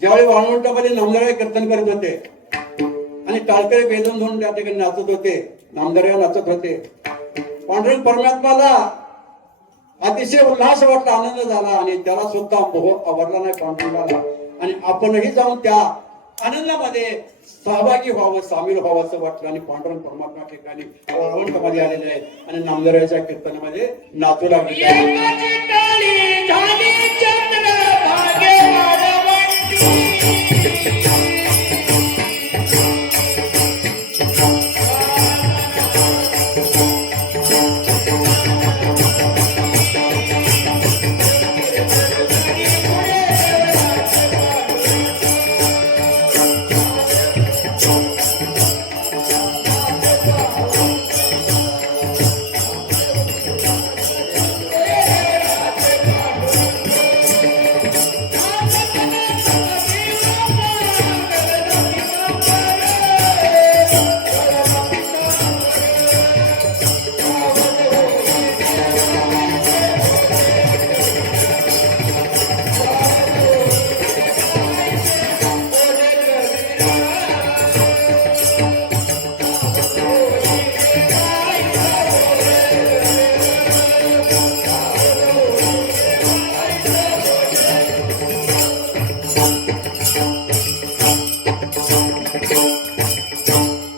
ज्यावेळी वाळवंटामध्ये नामदेव कीर्तन करत होते आणि आणि टाळकरी बेदून धरून त्या ठिकाणी नाचत होते, नामदार्या नाचत होते. पांडुरंग परमात्माला अतिशय उल्हास वाटला, आनंद झाला आणि त्याला सुद्धा मोह आवरला नाही पांडुरंगाला. आणि आपणही जाऊन त्या आनंदामध्ये सहभागी व्हावं, सामील व्हावं असं वाटलं. आणि पांडुरंग परमात्मा ठिकाणी वळवंटामध्ये आलेले आहेत आणि नामदार्याच्या कीर्तनामध्ये नाचू लागले. एकाची टाळी झाली चंद्रभागे वाळवंटी.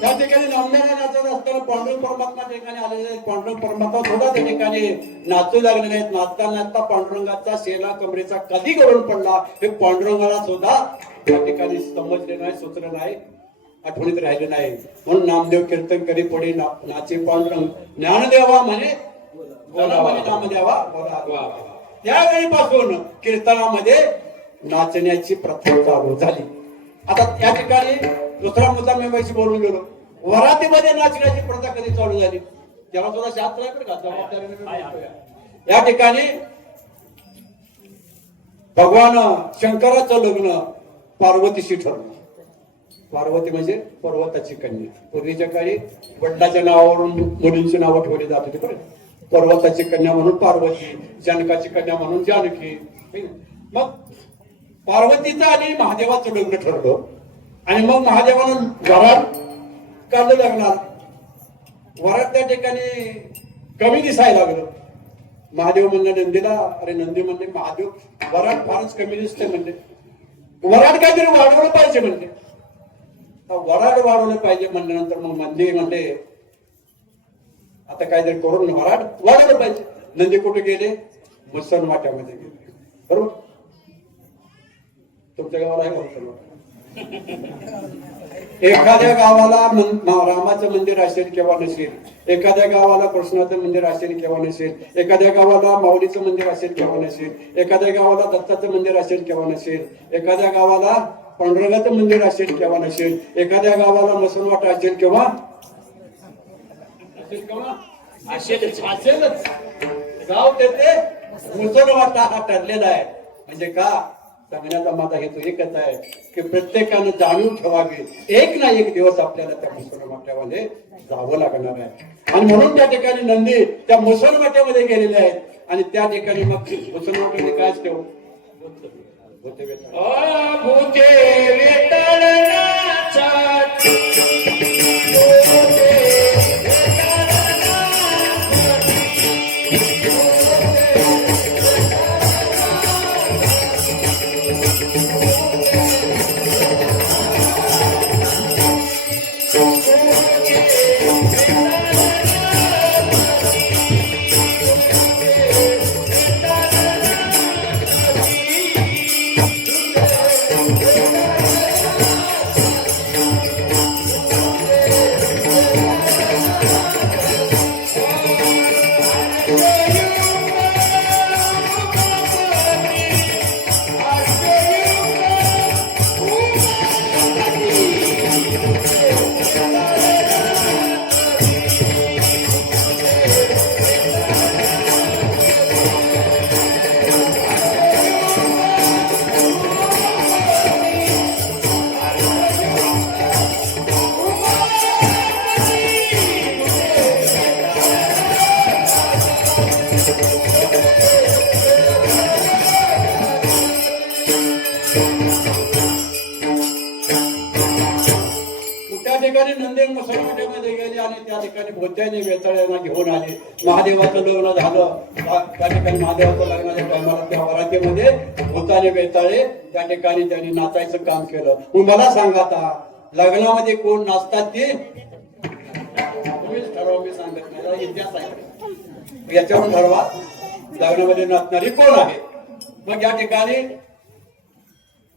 त्या ठिकाणी नामदार्या नाचत असताना पांडुरंग परमात्मा ठिकाणी आलेले आहेत. पांडुरंग परमात्मा सुद्धा त्या ठिकाणी नाचू लागलेले आहेत. नाचता नाचता पांडुरंगाचा शेला कमरेचा कधी गळून पडला हे पांडुरंगाला सुद्धा त्या ठिकाणी समजले नाही, सुचलं नाही, आठवणीत राहिले नाही. म्हणून नामदेव कीर्तन करी पुढे नाचे पांडुरंग, ज्ञानदेवा म्हणे बोला म्हणे नामदेवा बोला. त्यावेळीपासून कीर्तनामध्ये नाचण्याची प्रथा चालू झाली. आता त्या ठिकाणी दुसरा मुद्दा मी माहिती बोलून गेलो. वरातीमध्ये नाचण्याची प्रथा कधी चालू झाली तेव्हा सुद्धा शास्त्र आहे बरं का, जबाबदारीने मी बोलतोय. या ठिकाणी भगवान शंकराचं लग्न पार्वतीशी ठरलं. पार्वती म्हणजे पर्वताची कन्या. पूर्वीच्या काळी वडिलाच्या नावावरून मुलींची नावं ठेवली जात होती बरं. पर्वताची कन्या म्हणून पार्वती, जनकाची कन्या म्हणून जानकी. मग पार्वतीचं आणि महादेवाचं लग्न ठरलं आणि मग महादेवानं वरात काढलं लागणार. वरात त्या ठिकाणी कमी दिसायला लागलं. महादेव म्हणलं नंदीला, अरे नंदी म्हणले महादेव वरात फारच कमी दिसते म्हणले, वरात काहीतरी वाढवलं पाहिजे म्हणले. वराड वाढवलं पाहिजे म्हणल्यानंतर मग नंदी म्हणले आता काहीतरी करून वराड वाढवलं पाहिजे. नंदी कुठे गेले? मुसन वाट्यामध्ये गेले. बरोबर, तुमच्या गावाला आहे का? एखाद्या गावाला रामाचं मंदिर असेल किंवा नसेल, एखाद्या गावाला कृष्णाचं मंदिर असेल किंवा नसेल, एखाद्या गावाला माऊलीचं मंदिर असेल किंवा नसेल, एखाद्या गावाला दत्ताचं मंदिर असेल किंवा नसेल, एखाद्या गावाला पांडुरंगाचं मंदिर असेल किंवा नसेल, एखाद्या गावाला मसनवाटा असेल किंवा असेलच. गाव तेथे मुसलवाटा हा ठरलेला आहे. म्हणजे का सांगण्याचा माझा हेतू एकच आहे की प्रत्येकानं जाणून ठेवावे, एक ना एक दिवस आपल्याला त्या मुसलमाट्यामध्ये जावं लागणार आहे. आणि म्हणून त्या ठिकाणी नंदी त्या मुसलमाट्यामध्ये गेलेले आहेत. आणि त्या ठिकाणी मग मुसलमाट्यामध्ये काय ठेवू? भूते त्या ठिकाणी भोत्याने वेताळ्यांना घेऊन आले. महादेवाचं लग्न झालं. त्या ठिकाणी महादेवाचं लग्नाच्या टायमाला त्या वरातीमध्ये भोताने वेताळे त्या ठिकाणी त्यांनी नाचायचं काम केलं. मग मला सांगा आता लग्नामध्ये कोण नाचतात ते तुम्हीच ठरवा, मी सांगत नाही. याला इतिहास आहे, याच्यावरून ठरवा लग्नामध्ये नाचणारी कोण आहे. मग या ठिकाणी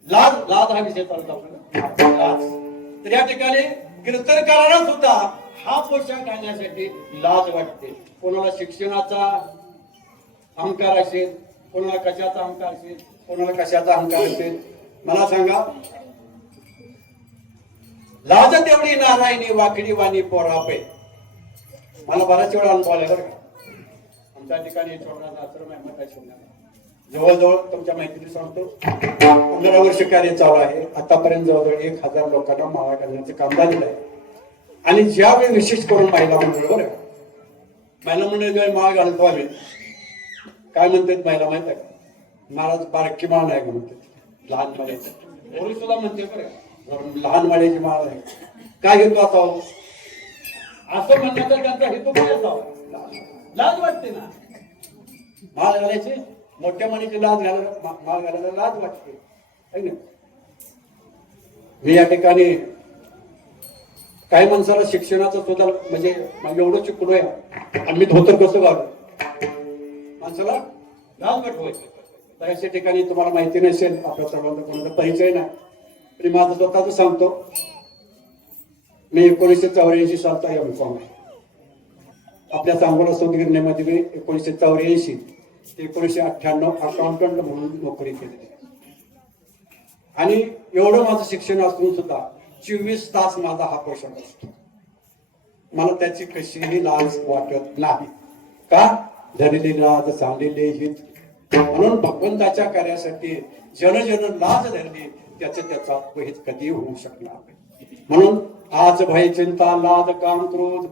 लाज लाज हा विषय चालतो आपल्याला. लाज तर या ठिकाणी कीर्तनकारांना सुद्धा हा पोशाख घालण्यासाठी लाज वाटते. कोणाला शिक्षणाचा अहंकार असेल, कोणाला कशाचा अहंकार असेल, कोणाला कशाचा अहंकार असेल. मला सांगा लाज तेवढी नारायणी वाकडी वाणी पोरापे. मला बराच वेळा अनुभव आला बरं का. आमच्या ठिकाणी छोटासा आश्रम आहे मठाश्रम. जवळजवळ तुमच्या माहितीने सांगतो 15 वर्ष कार्य चालू आहे. आतापर्यंत जवळजवळ 1000 लोकांना माळा घालण्याचं काम झालेलं आहे. आणि ज्यावेळी विशेष करून महिला मंडळ बरं का, महिला मंडळ ज्यावेळी माळ घालतो आम्ही काय म्हणतात महिला माहित आहे का, महाराज बारकी माळ नाही का म्हणतात, लहान माळ्याची. पोरी सुद्धा म्हणते बरं का, लहान माळ्याची माळ आहे. काय घेतो आता असं म्हणण्याचा त्यांचा हेतू काय असावा. लाज वाटते ना माळ घालायची. मोठ्या माणीची लाज घालायला माळ घालायला लाज वाटते है ना. मी या ठिकाणी काही माणसाला शिक्षणाचं सुद्धा म्हणजे एवढं शिकलोय आणि मी धोतर कसं घालू माणसाला लाज वाटवायचं. तर अशा ठिकाणी तुम्हाला माहिती नसेल, आपल्या सर्वांचा कोणाचा परिचय नाही तरी माझं स्वतःच सांगतो. मी 1984 सालचा एम.कॉम आहे. आपल्या सांगोला सूतगिरणीमध्ये मी 1984 ते 1998 अकाउंटंट म्हणून नोकरी केली. आणि एवढं माझं शिक्षण असून सुद्धा 24 तास माझा हा पोशाख असतो. मला त्याची कशीही लाज वाटत नाही. का धरलेली लाज चांगलेले हित. म्हणून भगवंताच्या कार्यासाठी जन जन लाज धरली त्याचा हित कधी होऊ शकणार नाही. म्हणून आज भय चिंता लाज काम क्रोध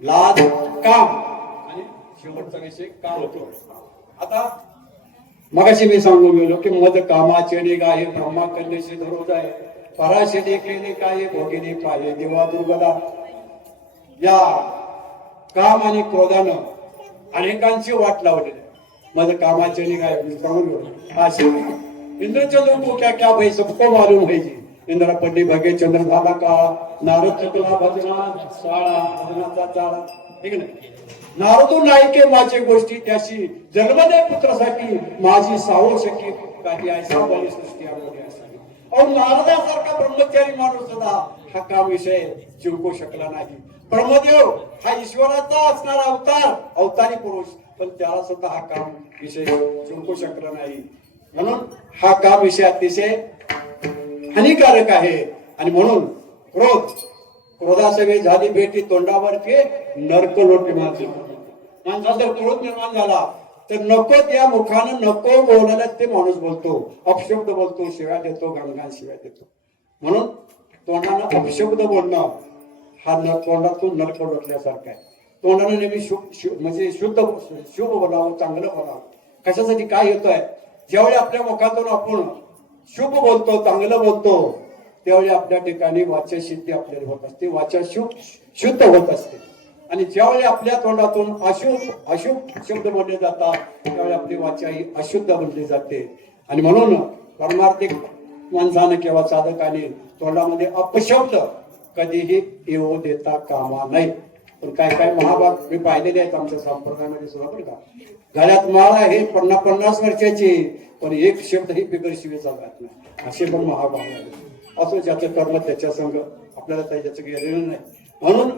लाज काम आणि शेवटचा विषय काम होतो. आता मगाशी मी सांगून गेलो की मध कामाचे निगाहे ब्रह्मा कन्येशी धरू जाय पराशे देखलेले काय भोगिनी पाये देवा दुर्गदा. या काम आणि क्रोधानं अनेकांची वाट लावलेली. मध कामाचे निगाहे मी सांगून गेलो असे इंद्रचंद्र को क्या क्या भाई सबको मालूम है जी. इंद्र पडली भगे चंद्र झाला का नारद चकला भजना शाळा भजनाचा चाळा ठीक नाही. नारदू नायके माझे गोष्टी त्याशी जन्मदे पुत्रासाठी माझी सावळ शकी काही ऐसा बळी सृष्टी आवडली असावी. अहो नारदासारखा ब्रह्मचारी माणूस सुद्धा हा काम विषय जिंकू शकला नाही. ब्रह्मदेव हा ईश्वराचा असणारा अवतारी पुरुष पण त्याला सुद्धा हा काम विषय जिंकू शकला नाही. म्हणून हा काम विषय अतिशय हानिकारक आहे. आणि म्हणून क्रोधासवे झाली भेटी तोंडावरती नरक लोटी माणसाचा क्रोध निर्माण झाला तर नको त्या मुखानं नको बोलायला ते माणूस बोलतो, अपशब्द बोलतो, शिव्या देतो, घाणघाण शिव्या देतो. म्हणून तोंडानं अपशब्द बोलणं हा तोंडातून नरक लोटल्यासारखा आहे. तोंडानं नेहमी म्हणजे शुभ बोलावं, चांगलं बोलावं. कशासाठी काय येतोय ज्यावेळी आपल्या मुखातून आपण शुभ बोलतो, चांगलं बोलतो त्यावेळी आपल्या ठिकाणी वाचा सिद्धी आपल्याला होत असते, वाचा शुद्ध होत असते. आणि ज्यावेळी आपल्या तोंडातून अशुभ शब्द बोलले जातात त्यावेळी आपली वाचा ही अशुद्ध बनली जाते. आणि म्हणून परमार्थिक माणसानं किंवा साधकाने तोंडामध्ये अपशब्द कधीही येऊ देता कामा नाही. पण काय काय महाभाग मी पाहिलेले आहेत आमच्या संप्रदायामध्ये सुद्धा बरं का. गळ्यात माळ आहे 50 वर्षाची पण एक शब्द ही बिगर शिवेचा जात नाही असे पण महाभाग आहे. असं ज्याचं कर्म त्याच्या संग आपल्याला त्याच्याचं गेलेलं नाही. म्हणून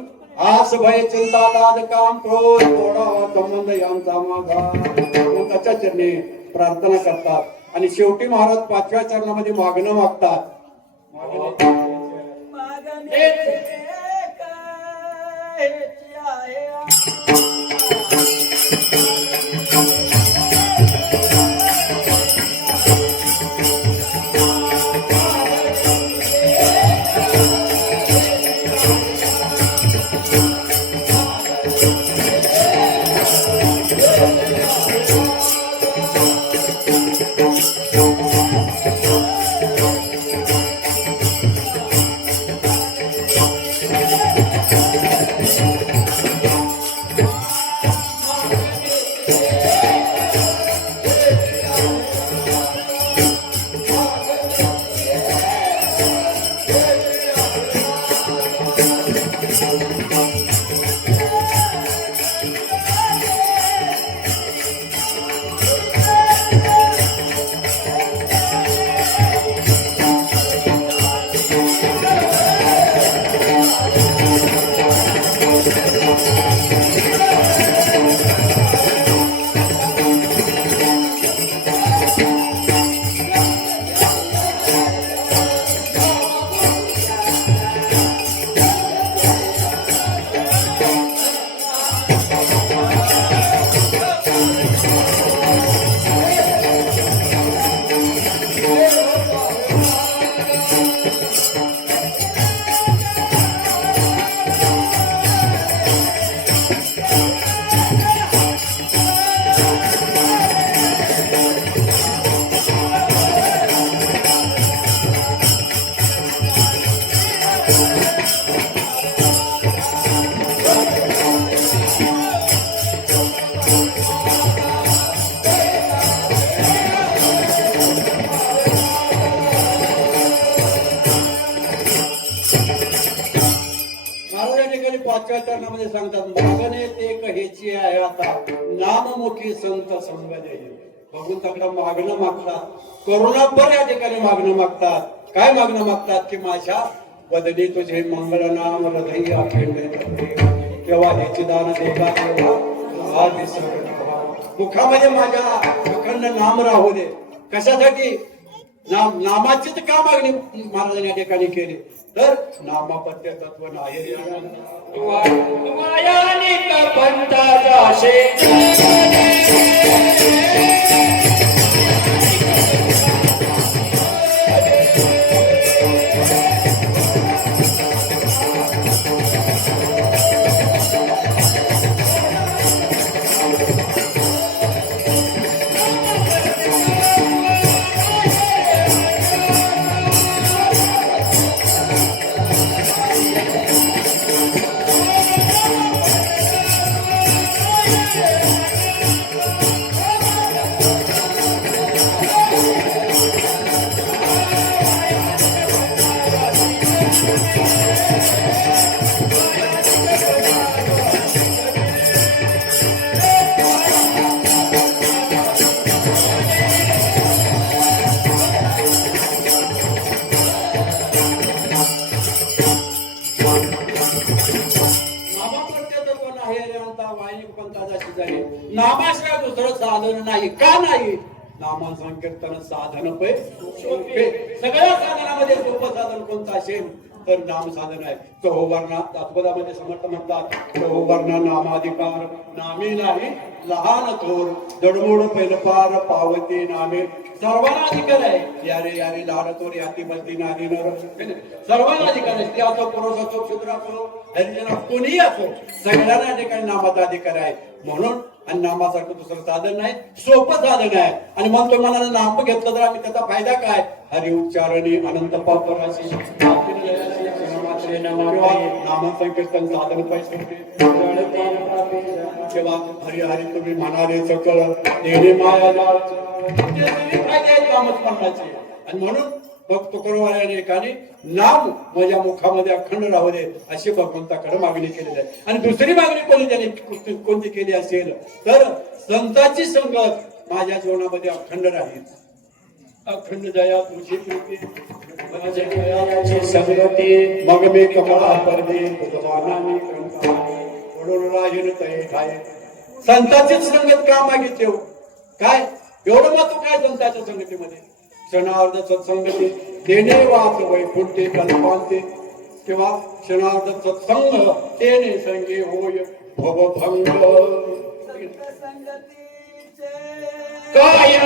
आस भय चिंता लाज काम क्रोध थोडा संबंध यांचा माझा त्याच्या चरणी प्रार्थना करतात. आणि शेवटी महाराज 5व्या चरणामध्ये मागणं मागतात. महाराज या ठिकाणी पाचव्या चरणामध्ये सांगतात मागणे ते कहेची आहे आता नाममुखी संत संग देई. भगवंताकडे मागणं मागतात, करुणापर या ठिकाणी मागणं मागतात. काय मागणं मागतात की माझ्या वदनी तुझे मंगळ नाम हृदय अखंड तेव्हा ह्याची दान देवा तेव्हा हा विसर मुखामध्ये माझ्या अखंड नाम राहू दे. कशासाठी? नामाचीच का मागणी महाराजांनी या ठिकाणी केली तर नामापत्य तत्व नाही. मायानिक पंथाचा शेत नामाशिवाय दुसरं साधन नाही. का नाही? नाम संकीर्तन साधन पै सोपे. सगळ्या साधनामध्ये सोपं साधन कोणतं असेल तर नाम साधन आहे. तो वर्णा तत्पदामध्ये समर्थ म्हणतात तो वर्णा नामाधिकार नामे नाही लहान थोर दडमोड पैलपार पावती नामे. सर्वांना अधिकार आहे. यारे यारे लहान थोर याती बलती नारी नर सर्वांना अधिकार आहे. स्त्री असो पुरुष असो शूद्र असो हरिजन कोणीही असो सगळ्यांना या ठिकाणी नामाचा अधिकार आहे. म्हणून आणि नामासारखं दुसरं साधन नाही, सोपं साधन आहे. आणि म्हणतो मनानं नाम घेतलं तर आम्ही त्याचा फायदा काय? हरि उच्चारणी अनंत पापराशी नाम संकीर्तन साधन पैसे तेव्हा हरी हरी तुम्ही म्हणाले सकळ देणे माया फायदे आहेत नामस्मरणाचे. आणि म्हणून भक्त तुकोबाराया ठिकाणी नाम माझ्या मुखामध्ये अखंड राहू दे अशी भगवंताकडे मागणी केलेली आहे. आणि दुसरी मागणी कोणी त्याने कोणती केली असेल तर संतांची संगत माझ्या जीवनामध्ये अखंड राहील. अखंड दया तुझी माझ्या दयाची संगती मग मी कमळा परदे भगवानाने ओढून राहील तै ठाय. संतांचीच संगत का मागितली? काय एवढं महत्व काय संतांच्या संगतीमध्ये? क्षणार्ध सत्संगती देणे वाच वैकुंठे कल्पांते किंवा क्षणार्ध सत्संग तेने संगे होय भवभंग. काय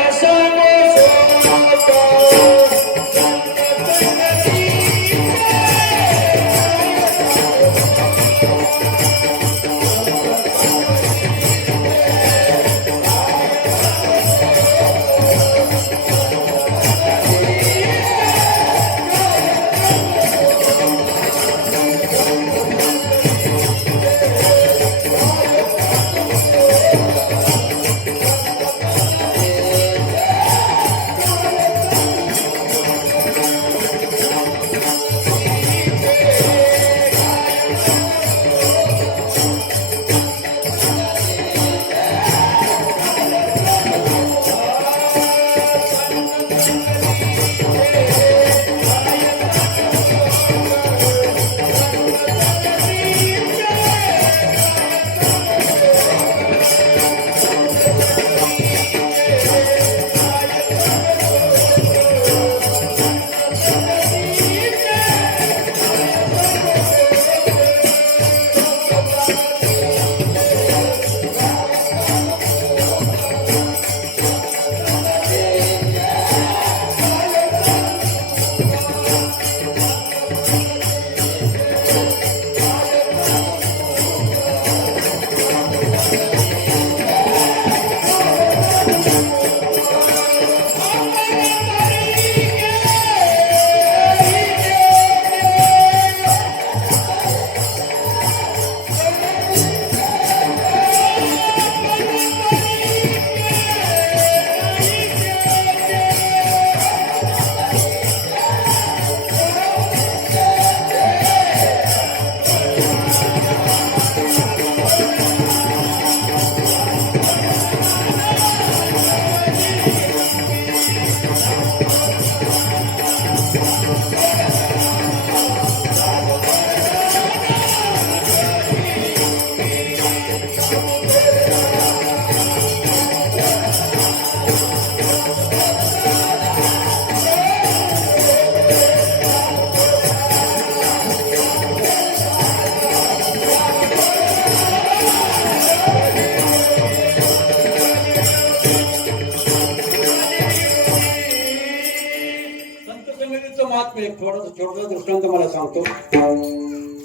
संत संगतीचं महात्म्य एक थोडं छोटं दृष्टांत मला सांगतो.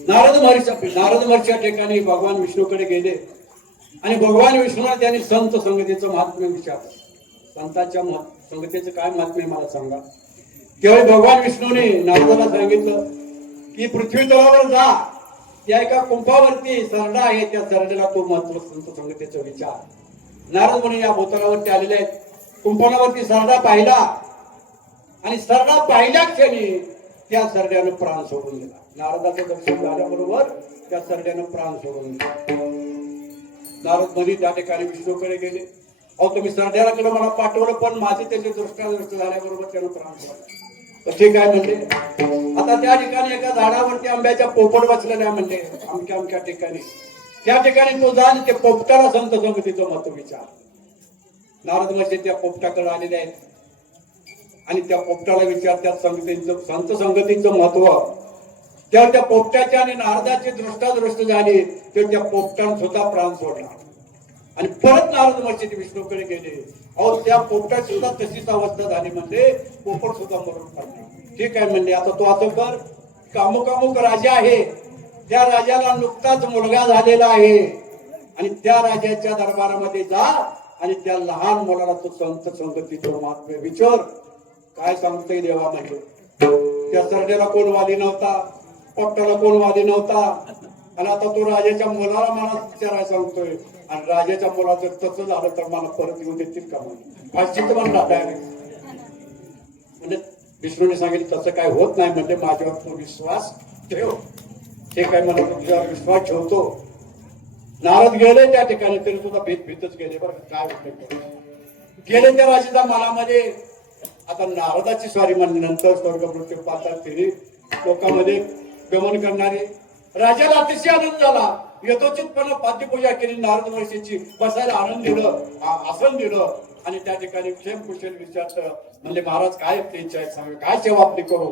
नारद महर्षी ठिकाणी भगवान विष्णूकडे गेले आणि भगवान विष्णूला त्यांनी संत संगतीचं महात्म्य विचारलं. संतांच्या संगतीचं काय महात्म्य मला सांगा. त्यावेळी भगवान विष्णूने नारदाला सांगितलं की पृथ्वी तलावर जा, त्या एका कुंभावरती सरडा आहे, त्या सरड्याला तो महत्व संत संगतीचं विचार. नारद मुनी या भूतलावरती आलेले आहेत. कुंभावरती सरडा पाहिला आणि सरडा पाहिल्या क्षणी त्या सरड्यानं प्राण सोडून दिला. नारदाचं दर्शन झाल्याबरोबर त्या सरड्यानं प्राण सोडून दिला. नारद मुनी त्या ठिकाणी विष्णूकडे गेले. अहो तुम्ही सरड्याकडे मला पाठवलं, पण माझे त्याचे दृष्टादृष्ट झाल्याबरोबर त्यानं प्राण सोडला. ठीक आहे म्हणले. आता त्या ठिकाणी एका झाडावरती आंब्याच्या पोपट बसलेल्या म्हणले अमक्या ठिकाणी. त्या ठिकाणी तो जा आणि त्या पोपटाला संत संगतीचं महत्व विचार. नारद महर्षी त्या पोपटाकडे आलेले आहेत आणि त्या पोपटाला विचारतात संत संगतीचं महत्व. तेव्हा त्या पोपटाच्या आणि नारदाची दृष्टादृष्ट झाली, तर त्या पोपटाने सुद्धा प्राण सोडला आणि परत नारद महर्षी विष्णूकडे गेले. अहो त्या पोपटाची सुद्धा तशीच अवस्था झाली म्हणजे पोपट सुद्धा मरून पडला. ठीक आहे म्हणले. आता तो असं कर, कामुकामुक राजा आहे, त्या राजाला नुकताच मुलगा झालेला आहे आणि त्या राजाच्या दरबारामध्ये जा आणि त्या लहान मुलाला तो संत संगतीचं महात्म्य विचार. काय सांगतोय देवा म्हणजे. त्या सरड्याला कोण वाली नव्हता, पोपटाला कोण वाली नव्हता आणि आता तो राजाच्या मुलाला मला विचारायला सांगतोय. आणि राजाच्या मुलाचं तसं झालं तर मला परत येऊ देतील का म्हणजे फाशीच म्हणला डायरेक्ट. म्हणजे विष्णूने सांगितलं तसं काय होत नाही म्हणजे माझ्यावर तू विश्वास ठेव. ते काय मला तुझ्यावर विश्वास ठेवतो. नारद गेले त्या ठिकाणी, तरी सुद्धा भीतच गेले. बरं काय होतं गेले त्या राजाच्या मनामध्ये. आता नारदाची स्वारी म्हणल्यानंतर स्वर्ग मृत्यू पाताळ फेरी लोकांमध्ये गमन करणारे राजाला अतिशय आनंद झाला. यथोचितपणे पाद्यपूजा केली. नारद महर्षीची बसायला आनंद दिलं, आसन दिलं आणि त्या ठिकाणी क्षेम कुशल विचारलं. म्हणजे महाराज काय इच्छा आहे सांगा, काय सेवा आपली करू.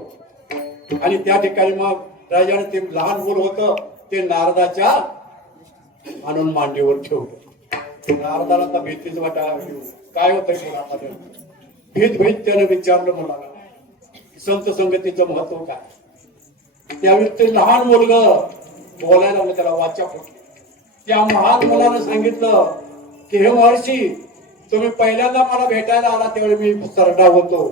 आणि त्या ठिकाणी मग राजाने ते लहान मूल होतं ते नारदाच्या आणून मांडीवर ठेवलं. नारदाला तर भीतीच वाटायला लागली. काय होतंय मुलामध्ये भीत त्यानं विचारलं मुलाला संत संगतीचं महत्व काय. त्यावेळी ते लहान मुलगा बोलायला लागलं, त्याला वाचा फुटली. त्या महान मुलानं सांगितलं की हे महर्षी, तुम्ही पहिल्यांदा मला भेटायला आला त्यावेळी मी सरडा होतो.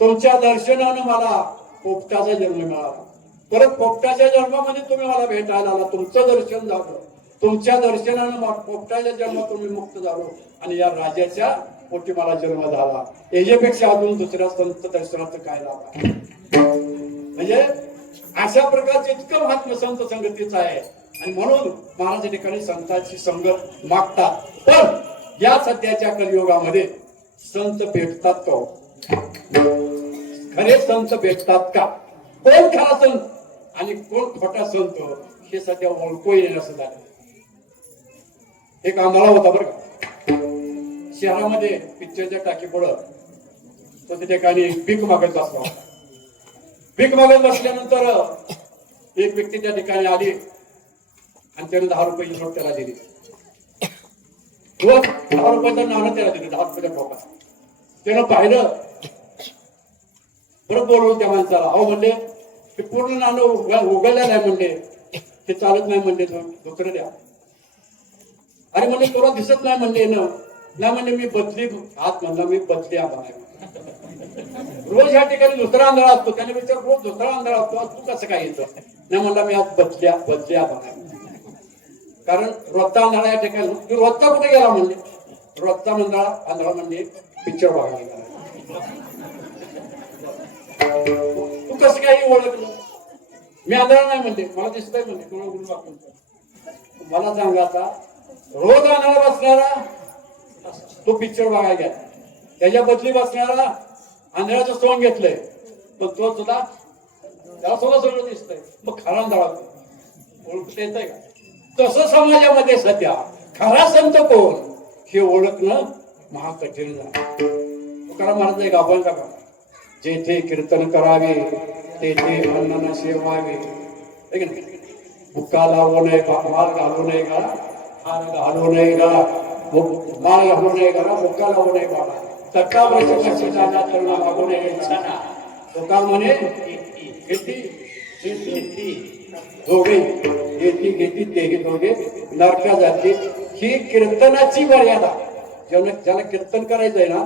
तुमच्या दर्शनानं मला पोपटाचा जन्म मिळाला. परत पोपटाच्या जन्मामध्ये तुम्ही मला भेटायला आला, तुमचं दर्शन झालं. तुमच्या दर्शनानं पोपटाच्या जन्मातून मी मुक्त झालो आणि या राजाच्या पोटी मला जन्म झाला. याच्यापेक्षा अजून दुसऱ्या संत दर्शनाचं काय लाभ. म्हणजे अशा प्रकारचे इतकं महात्म्य संत संगतीचं आहे. आणि म्हणून महाराज या ठिकाणी संतांची संगत मागतात. पण या सध्याच्या कलियुगामध्ये संत भेटतात का? खरे संत भेटतात का? कोण खरा संत आणि कोण खोटा संत हे सध्या ओळखू येईल असं झालं. एक आम्हाला होता बरं का, शहरामध्ये पिक्चरच्या टाकी पुढं तो त्या ठिकाणी भीक मागत बसला होता. भीक मागत बसल्यानंतर एक व्यक्ती त्या ठिकाणी आली आणि त्याने 10 रुपयाची नोट त्याला दिली. 10 रुपयाचं नाणं त्याला दिलं, 10 रुपयाच्या ठोका. त्यानं पाहिलं, परत बोलवलं त्या माणसाला. अहो म्हणले ते पूर्ण नाणं उघडलेलं आहे म्हणले, ते चालत नाही म्हणले, दुसरं द्या. अरे म्हणले तुला दिसत नाही म्हणले ना. ना म्हणजे मी बदली हात म्हणला मी बदली आला नाही. रोज या ठिकाणी दुसरा आंधळा असतो, त्याने विचार रोज दुसरा आंधळा असतो, आज तू कसं काय येतो? नाही म्हणला मी आज बदली आला नाही. कारण रोजचा आंधळा या ठिकाणी, तू रोजचा कुठे गेला म्हणले? रोजचा आंधळा म्हणजे पिक्चर बघायला गेला. तू कसं काही ओळखलं? मी आंधळा नाही म्हणते, मला दिसतंय म्हणते. मला सांगा आता, रोज आंधळा बसणारा तो पिक्चर बघायला गेला, त्याच्या बदली बसणारा आंधळ्याचं सोंग घेतलंय, मग तो सुद्धा त्याला सगळं दिसतंय, मग खरा आंधळा ओळखता येतंय का? तसं समाजामध्ये सध्या खरा संत कोण हे ओळखणं महाकठीण झालं. तुकाराम महाराज एक आपण का बघा, जेथे कीर्तन करावे तेथे अन्न सेवावे. बुक्का लावू नये, माल घालू नये गळा, हार घालू नये गळा, माल घालू नये गळा, बुक्का लावू नये बाळा, तक्का वर्षाची जागा करणं लागू नये. तुका म्हणे दोघे घेती तेही दोघे नरका जाते. ही कीर्तनाची मर्यादा. ज्याला कीर्तन करायचंय ना,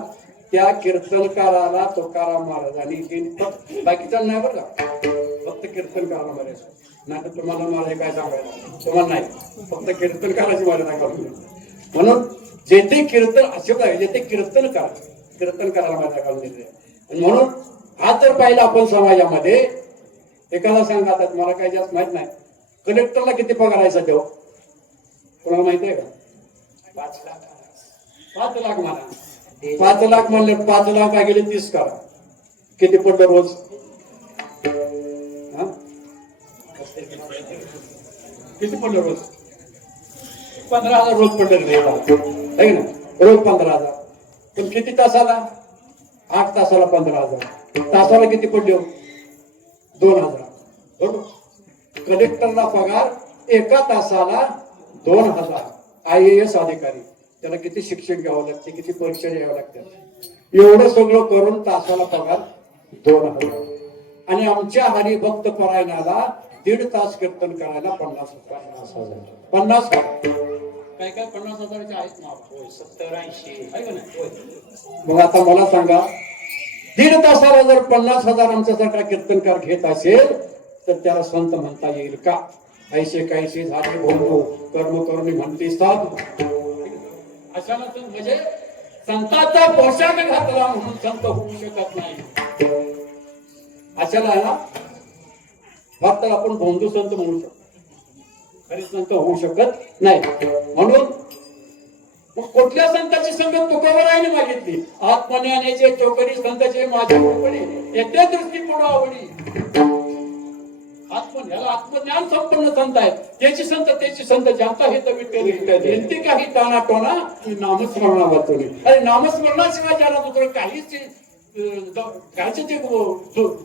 त्या कीर्तनकाराला तुकाराम महाराजांनी बाकीचा नाही बरं का, फक्त कीर्तनकाराला मर्यादा. नाही तर तुम्हाला मला काय सांगायला, तुम्हाला नाही, फक्त कीर्तनकाराची मर्यादा करून. म्हणून जेथे कीर्तन असे पाहिजे, जेथे कीर्तनकाराला मर्यादा घालून दिली. म्हणून हा तर पाहिला आपण समाजामध्ये. एकाला सांगतात, मला काही जास्त माहित नाही, कलेक्टरला किती पगार आहे सध्या? कोणाला माहिती आहे का? 5 लाख. 5 लाख म्हणा, 5 लाख म्हणले, 5 लाख गेले 30 करा, किती पडलं रोज? किती पडलं रोज? 15,000 रोज पडलं ना, रोज 15,000. पण किती तासाला? 8 तासाला 15,000. तासाला किती पडले? 2,000. बरोबर. कलेक्टरला पगार एका तासाला 2,000. IAS अधिकारी, त्याला किती शिक्षण घ्यावं लागते, किती परीक्षा द्याव्या लागतात, एवढं सगळं करून तासाला पगार 2,000. आणि आमच्या हरिभक्त परायणाला 1.5 तास कीर्तन करायला 50,000. 50 काय 50,000चे आहेत ना? 70-80 आहे का नाही? मग आता मला सांगा, 1.5 तासाला जर 50,000 आमच्यासारखा कीर्तनकार घेत असेल तर त्याला संत म्हणता येईल का? ऐसे कैसे झाले भोंदू कर्म करून म्हणते साधू. अशा म्हणजे संतांचा पोशाख घातला म्हणून संत होऊ शकत नाही. अशाला ना फक्त आपण भोंदू संत म्हणू शकतो, खरे संत होऊ शकत नाही. म्हणून मग कुठल्या संताची संगत तुकोबरायाने मागितली? आत्मज्ञानाचे चौकडी संताचे माझ्या कोकणी येते दृष्टी पुढे आवडी. आत्मज्ञान संपन्न संत आहेत, त्याची संत जाता हे तर विठ्ठल काही ताना टोना नामस्मरणा वाचवली. अरे नामस्मरणाशिवाय ज्याला दुसरं काहीच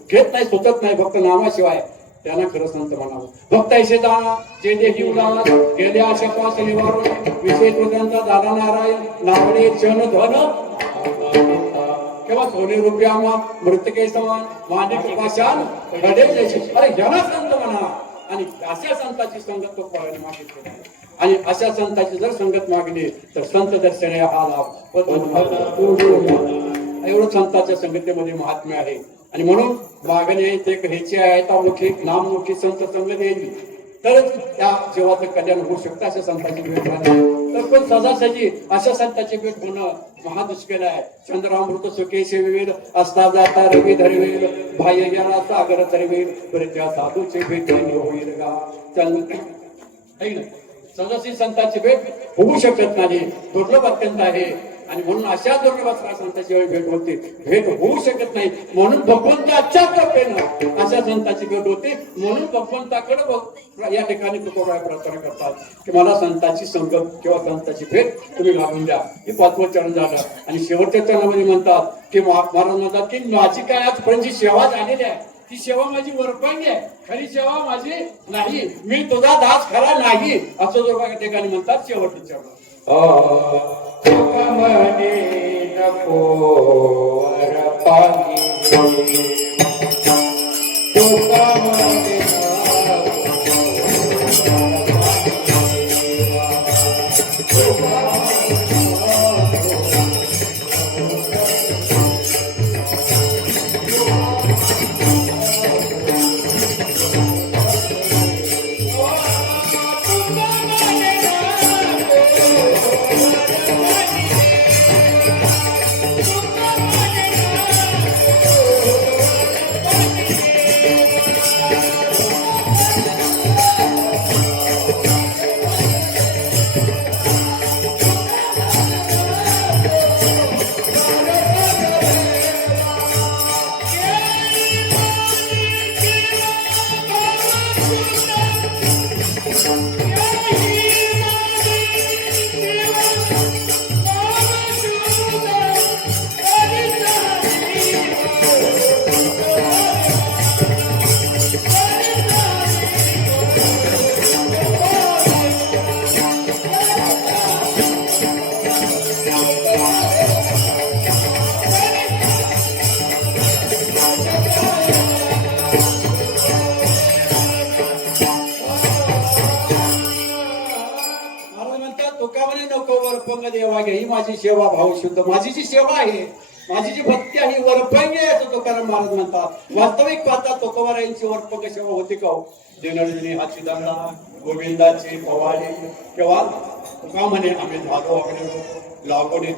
घेत नाही, सुचत नाही, फक्त नामाशिवाय, त्यांना खरं संत म्हणावं. भक्त ऐसे दाना जे देही उदाहरण गेल्या आशापास निवारण विशेष त्यांचा दादा नारायण नावडे क्षण धन किंवा सोने रुपयामा मृतके समान मानिक पाषाण घडे जैसे. अरे ह्याला संत म्हणा. आणि अशा संताची संगत तो परायण मागितली. आणि अशा संताची जर संगत मागली तर संत दर्शन हा लाभ. एवढं संतांच्या संगतीमध्ये महात्म्य आहे. आणि म्हणून मागणे ते ह्याची आहे नाममुखी संत संगत येईल तरच त्या जीवाचं कल्याण होऊ शकतं. अशा संतांची भेट झाली तर पण सहजासहजी अशा संतांची भेट होणं महादुष्कळ आहे. चंद्रामृत सुखे सेवेल असता जाता रवी धरवेल बाह्य ज्ञाना सागर धरवेल तर त्या साधूची भेट होईल का? सहजासहजी संतांची भेट होऊ शकत नाही, दुर्लभ अत्यंत आहे. आणि म्हणून अशा दुर्लभ संतांची भेट होते, भेट होऊ शकत नाही. म्हणून भगवंताच्या कृपेनं अशा संतांची भेट होते. म्हणून भगवंताकडे या ठिकाणी तुकोबराय प्रार्थना करतात की मला संतांची संगत किंवा संतांची भेट तुम्ही घालून द्या. हे 5वं चरण झालं. आणि शेवटच्या चरणामध्ये म्हणतात की महाराज म्हणतात की माझी काय आजपर्यंत जी सेवा झालेली आहे ती सेवा माझी वरपांगी आहे, खरी सेवा माझी नाही, मी तुझा दास खरा नाही, असं जो या ठिकाणी म्हणतात शेवटच्या चरण. मने नको वरपांगी तुका सेवा घ्या, ही माझी सेवा भाव शुद्ध, माझी जी सेवा आहे, माझी जी भक्ती आहे वरपंगी आहे असं तुकाराम महाराज म्हणतात. वास्तविक पाहता तुकोबारायांची वरपंग सेवा होती का हो? दिनदिनी हाची दांडा गोविंदाची पवाडी केव्हा तुका म्हणे आम्ही झालो लागोने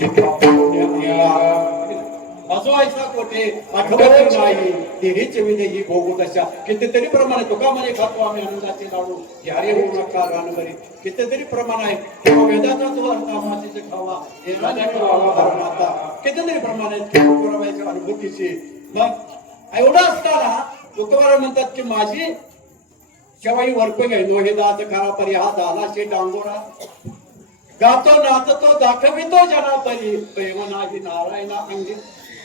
असो ऐसा कोठे आठवत नाही तिरीच विने ही भोगू दशा. कितीतरी प्रमाण आहे तुका म्हणे खातो आम्ही आनंदाचे लाडू यारे होऊ नका रानभरी. कितीतरी प्रमाण आहे किंवा वेदाचा तो मातीचे खावा आता कितीतरी प्रमाण आहेत तुकोबाराच्या अनुभूतीची. मग एवढं असताना तुकोबारा म्हणतात की माझी सेवा ही वरपंग आहे. नो हे दात खरा परी हा झाला शे डांगोरा गातो नाचतो दाखवितो जनापरी प्रेम नाही नारायणा अंगी.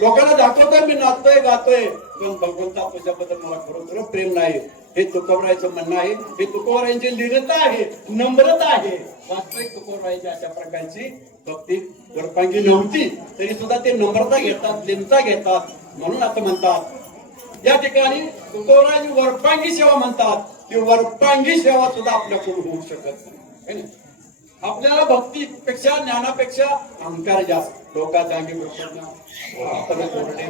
लोकांना दाखवतोय मी नाचतोय गातोय पण भगवंता तुझ्याबद्दल मला खरोखर प्रेम नाही. हे तुकोबारायचं म्हणणं आहे. हे तुकोबारायांची लीनता आहे, नम्रता आहे. वास्तविक तुकोबारायांची अशा प्रकारची भक्ती वरपांगी नव्हती तरी सुद्धा ते नम्रता घेतात, लीनता घेतात. म्हणून असं म्हणतात या ठिकाणी तुकोबारायांची वरपांगी सेवा म्हणतात की वरपांगी सेवा सुद्धा आपल्याकडून होऊ शकत नाही. आपल्याला भक्तीपेक्षा ज्ञानापेक्षा अहंकार जास्त. लोकांचा अंगी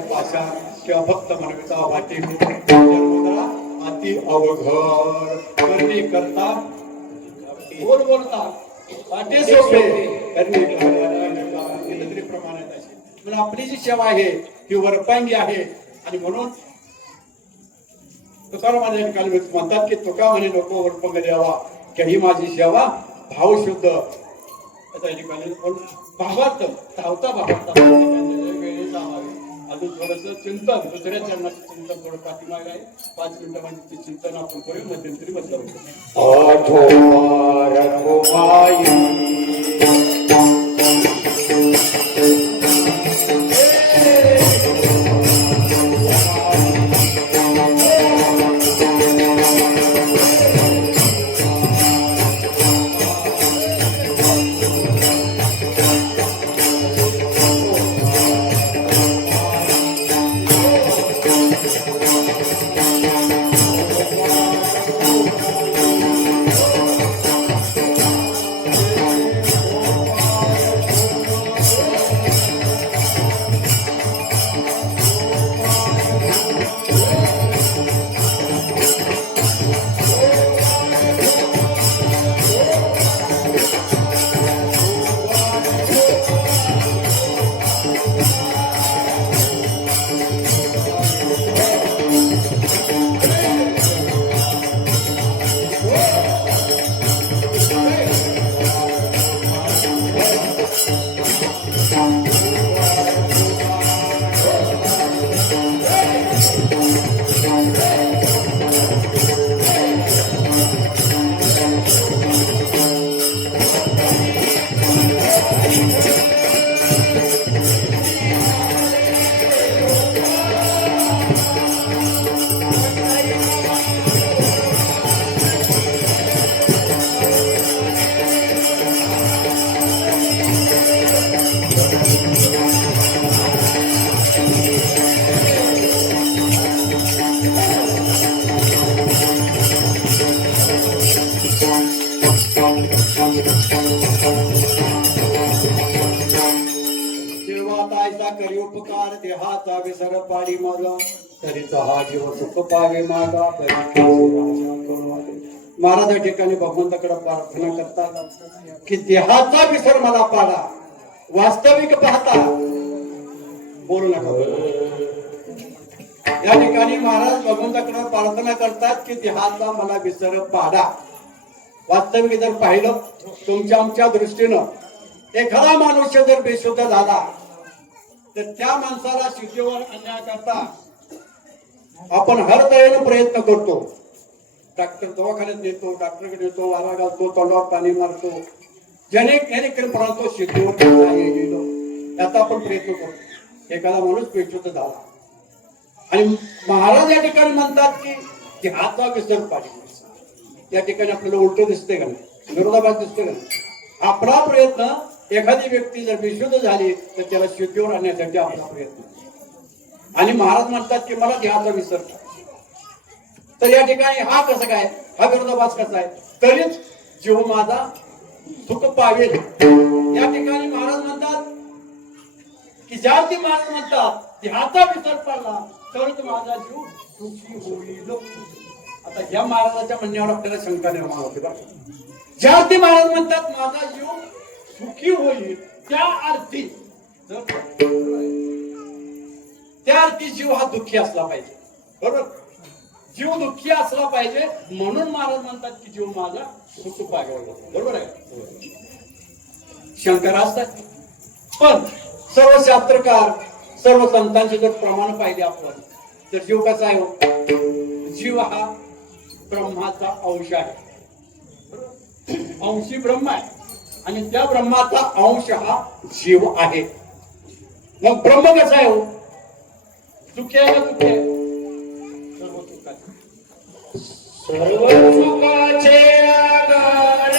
भाषा किंवा भक्त म्हणविता वाटे अति अवघड करणे करता बोल बोलता वाटे सोपे करणे प्रमाणात असे. म्हणून आपली जी सेवा आहे ती वरपांगी आहे. आणि म्हणून तुकाराम माझ्या ठिकाणी म्हणतात की तुका म्हणे नको वरपंग द्यावा की ही माझी सेवा भाव शुद्ध. त्या ठिकाणी भावार्थ धावता भावार्थ वेळी जावावे. अजून थोडस चिंतन दुसऱ्या चरणाचं चिंतन थोडं पाठीमागे आहे. 5 मिनिटांमध्ये चिंतन आपण करूया. मध्यंतरी बदलावं करी उपकार देहाचा विसर पाडी मला तरीचा हा जीव सुख पावे मागा. महाराज या ठिकाणी भगवंताकडे प्रार्थना करतात की देहाचा विसर मला पाडा. वास्तविक पाहता बोलू नका. या ठिकाणी महाराज भगवंताकडे प्रार्थना करतात की देहाचा मला विसर पाडा. वास्तविक जर पाहिलं तुमच्या आमच्या दृष्टीनं एखादा मनुष्य जर बेशुद्ध झाला तर त्या माणसाला शुद्धीवर आणण्याकरता आपण हर तऱ्हेने प्रयत्न करतो. डॉक्टर दवाखान्यात नेतो, डॉक्टरकडे नेतो, वारा घालतो, तोंडावर पाणी मारतो, जेणेकरून शुद्धीवर येईल याचा आपण प्रयत्न करतो. एखादा माणूस बेशुद्ध झाला आणि महाराज या ठिकाणी म्हणतात की देहाचा विसर पाहिजे. या ठिकाणी आपल्याला उलट दिसते का नाही, विरोधाभास दिसते का नाही. आपला प्रयत्न एखादी व्यक्ती जर बेशुद्ध झाली तर त्याला शुद्धीवर आणण्यासाठी आपला प्रयत्न. आणि महाराज म्हणतात की मला देहाचा विसर. तर या ठिकाणी हा कसं काय, हा विरोधाभास कसा आहे. तरीच जीव माझा सुख पावेल. या ठिकाणी महाराज म्हणतात की ज्यावरती महाराज म्हणतात देहाचा विसर पडला तरच माझा जीव सुखी होईल. आता या महाराजाच्या म्हणण्यावर आपल्याला शंका निर्माण होते बघा. ज्यावरती महाराज म्हणतात माझा जीव सुखी होईल त्या अर्थी जीव हा दुःखी असला पाहिजे. बरोबर, जीव दुःखी असला पाहिजे म्हणून महाराज म्हणतात की जीव माझा सुख पावेल. बरोबर आहे. शंकर असतात पण सर्व शास्त्रकार सर्व संतांचे जर प्रमाण पाहिले आपण तर जीव कसा आहे हो? जीव हा ब्रह्माचा अंश आहे. अंशी ब्रह्म आहे आणि त्या ब्रह्माचा अंश हा जीव आहे. मग ब्रह्म कसा आहे हो? सुखी आहे का दुःखी आहे? सर्व सुखाचे. सर्व सुखाचे आधार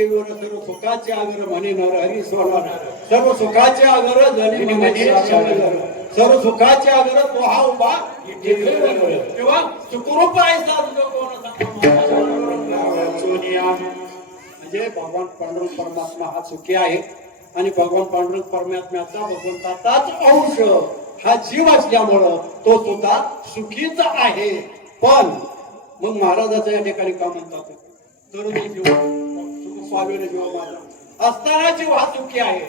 सर्व सुखाचे आगर म्हणे नर हरी सोनार. सर्व सुखाचे आगर जनी म्हणे सर्व सुखाचे आगर तो हा उभा किंवा सुखरूप आहे म्हणजे भगवान पांडुरंग परमात्मा हा सुखी आहे आणि भगवान पांडुरंग परमात्म्याचा भगवंताचाच अंश हा जीव असल्यामुळं तो सुद्धा सुखीच आहे. पण मग महाराजाचं या ठिकाणी का म्हणतात तर जीव स्वामीने जीव माझा असताना जीव हा सुखी आहे.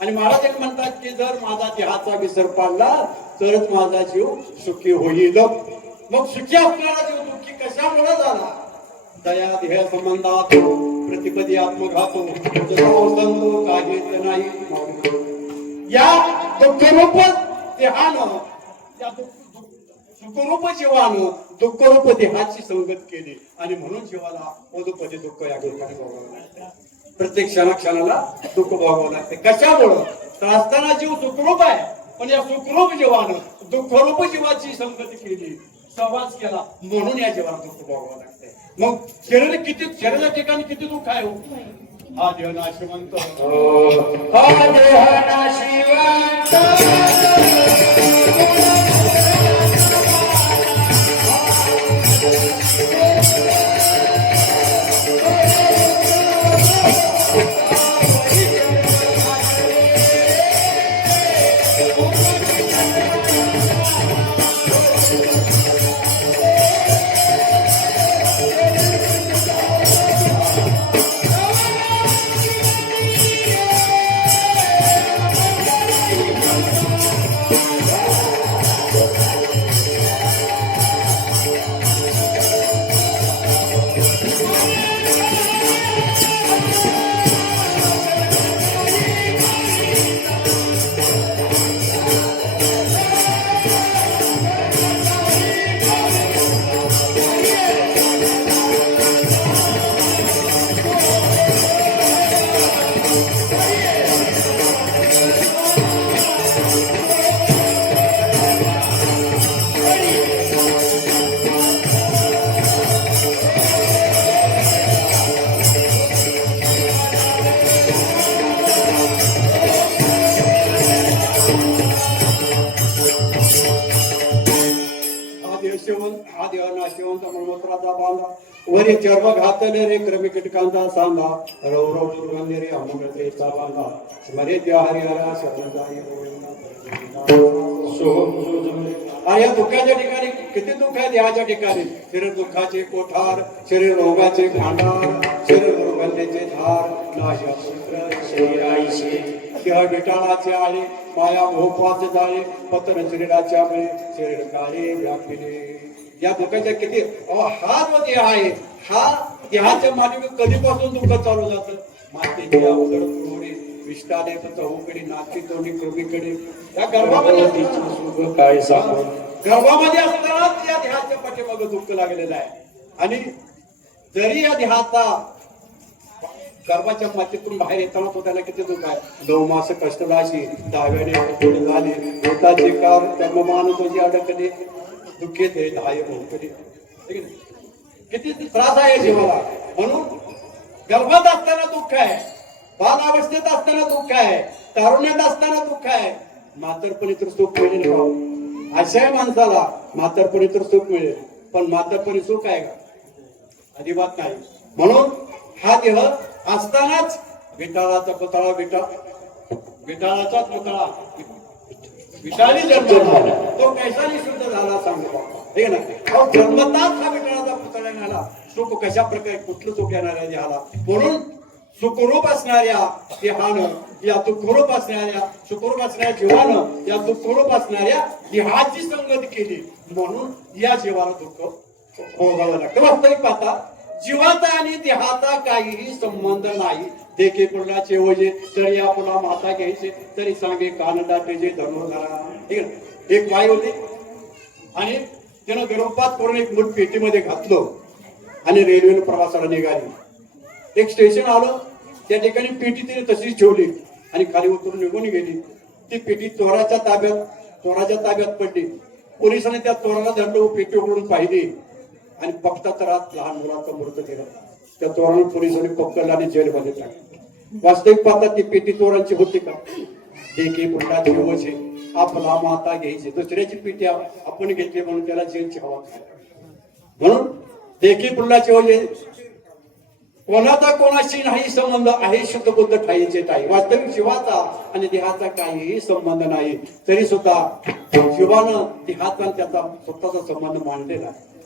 आणि महाराज एक म्हणतात की जर माझा देहाचा विसर पाडला तरच माझा जीव सुखी होईल. मग सुखी असणारा जीव दुःखी कशामुळे झाला? दया देह संबंधात प्रतिपदी आत्मघातो काहीच नाही. या दुःखरूप देहानं त्या सुखरूप जीवानं दुःखरूप देहाची संगत केली आणि म्हणून जीवाला पदोपदी दुःख या ठिकाणी भोगावं लागतं. प्रत्येक क्षणाला दुःख भोगावं लागते. कशामुळं? तर असताना जीव सुखरूप आहे पण या सुखरूप जीवानं दुःखरूप जीवाची संगत केली, सहवास केला म्हणून या जीवाला दुःख भोगावं लागते. मग शरीराच्या ठिकाणी किती दुःख आहे हो? हा देह नाशिवंत, हा देह नाशिवंत शिवंत मळमूत्राचा बांधा वरी चर्म घातले रे क्रमी कीटकांचा सांधा रौरव दुर्गंधी रे अमृतेचा बांधा स्मरे त्या हरिहरा शरण जाई आणि या दुःखाच्या ठिकाणी किती दुःख आहे देहाच्या ठिकाणी शरीर दुःखाचे कोठार शरीर रोगाचे भांडार शरीर दुर्गंधीचे धार नाशा पुत्र शरीराईशे देह विटाळाचे आळे माया भोपाचे जाळे पतन शरीराच्या मुळे शरीर काळे व्यापिले या दुःखाच्या किती हा जो देह आहे हा देहाच्या मानवी कधीपासून दुःख चालू जातं मातेच्या उदर पुढे विष्टाने चहूकडे नाची तोंडी कृमीकडे या गर्भामध्ये काय सांग गर्भामध्ये असतानाच या देहाच्या पाठीमागे दुःख लागलेलं आहे आणि जरी या देहाचा गर्भाच्या मातीतून बाहेर येताना तो त्याला किती दुःख आहे 9 मास कष्टदाशी 10व्याने झाले पोटाचे कार कर्ममान तुझी अडकले दुःखे ते 10 भोगले किती त्रास आहे जीवाला म्हणून गर्भात असताना दुःख आहे बालावस्थेत असताना दुःख आहे तारुण्यात असताना दुःख आहे म्हातारपणी तर सुख मिळेल का अशा माणसाला म्हातारपणी तर सुख मिळेल पण म्हातारपणी सुख आहे का अजिबात नाही म्हणून हा देह असतानाच विटाळाचा पुतळा विटाळाचाच पुतळा विटाळी जन्म तो कैसानी शुद्ध झाला सांगतो हे ना जन्मताच हा विटाळाचा पुतळा येणारा सुख कशा प्रकारे कुठलं सुख येणाऱ्या देहाला म्हणून सुखरूप असणाऱ्या देहानं या दुःखरूप असणाऱ्या सुखरूप असणाऱ्या जीवानं या दुःखरूप असणाऱ्या देहाची संगत केली म्हणून या जीवाला दुःख भोगावं लागतं वास्तविक पाहता जीवाचा आणि देहाचा काहीही संबंध नाही देखे पुढला चेवजे तरी आपला माता घ्यायचे तरी सांगे कान दाटेचे धनुर्धरा एक बाई होती आणि त्यानं गर्भपात करून एक मूठ पेटीमध्ये घातलं आणि रेल्वेनं प्रवासाला निघाली एक स्टेशन आलं त्या ठिकाणी पेटी तिने तशीच ठेवली आणि खाली उतरून निघून गेली ती पेटी चोराच्या ताब्यात पडली पोलिसांनी त्या चोराला धरलं पेटी उघडून पाहिली आणि बघता तर आज लहान मुलाचा मृत केला त्या चोराने पोलिसांनी पकडलं आणि जेलमध्ये टाकलं वास्तविक पाहता ती पेटी चोरांची होती का देखे पुढाची वचे आपला माता घ्यायची दुसऱ्याची पेटी आपण घेतली म्हणून त्याला जेलची हवा म्हणून देखे पुढाची वजे कोणाचा कोणाशी नाही संबंध आहे शुद्ध बुद्ध ठाईचे ठाई वास्तविक जीवाचा आणि देहाचा काहीही संबंध नाही तरी सुद्धा जीवानं देहाचा त्याचा स्वतःचा संबंध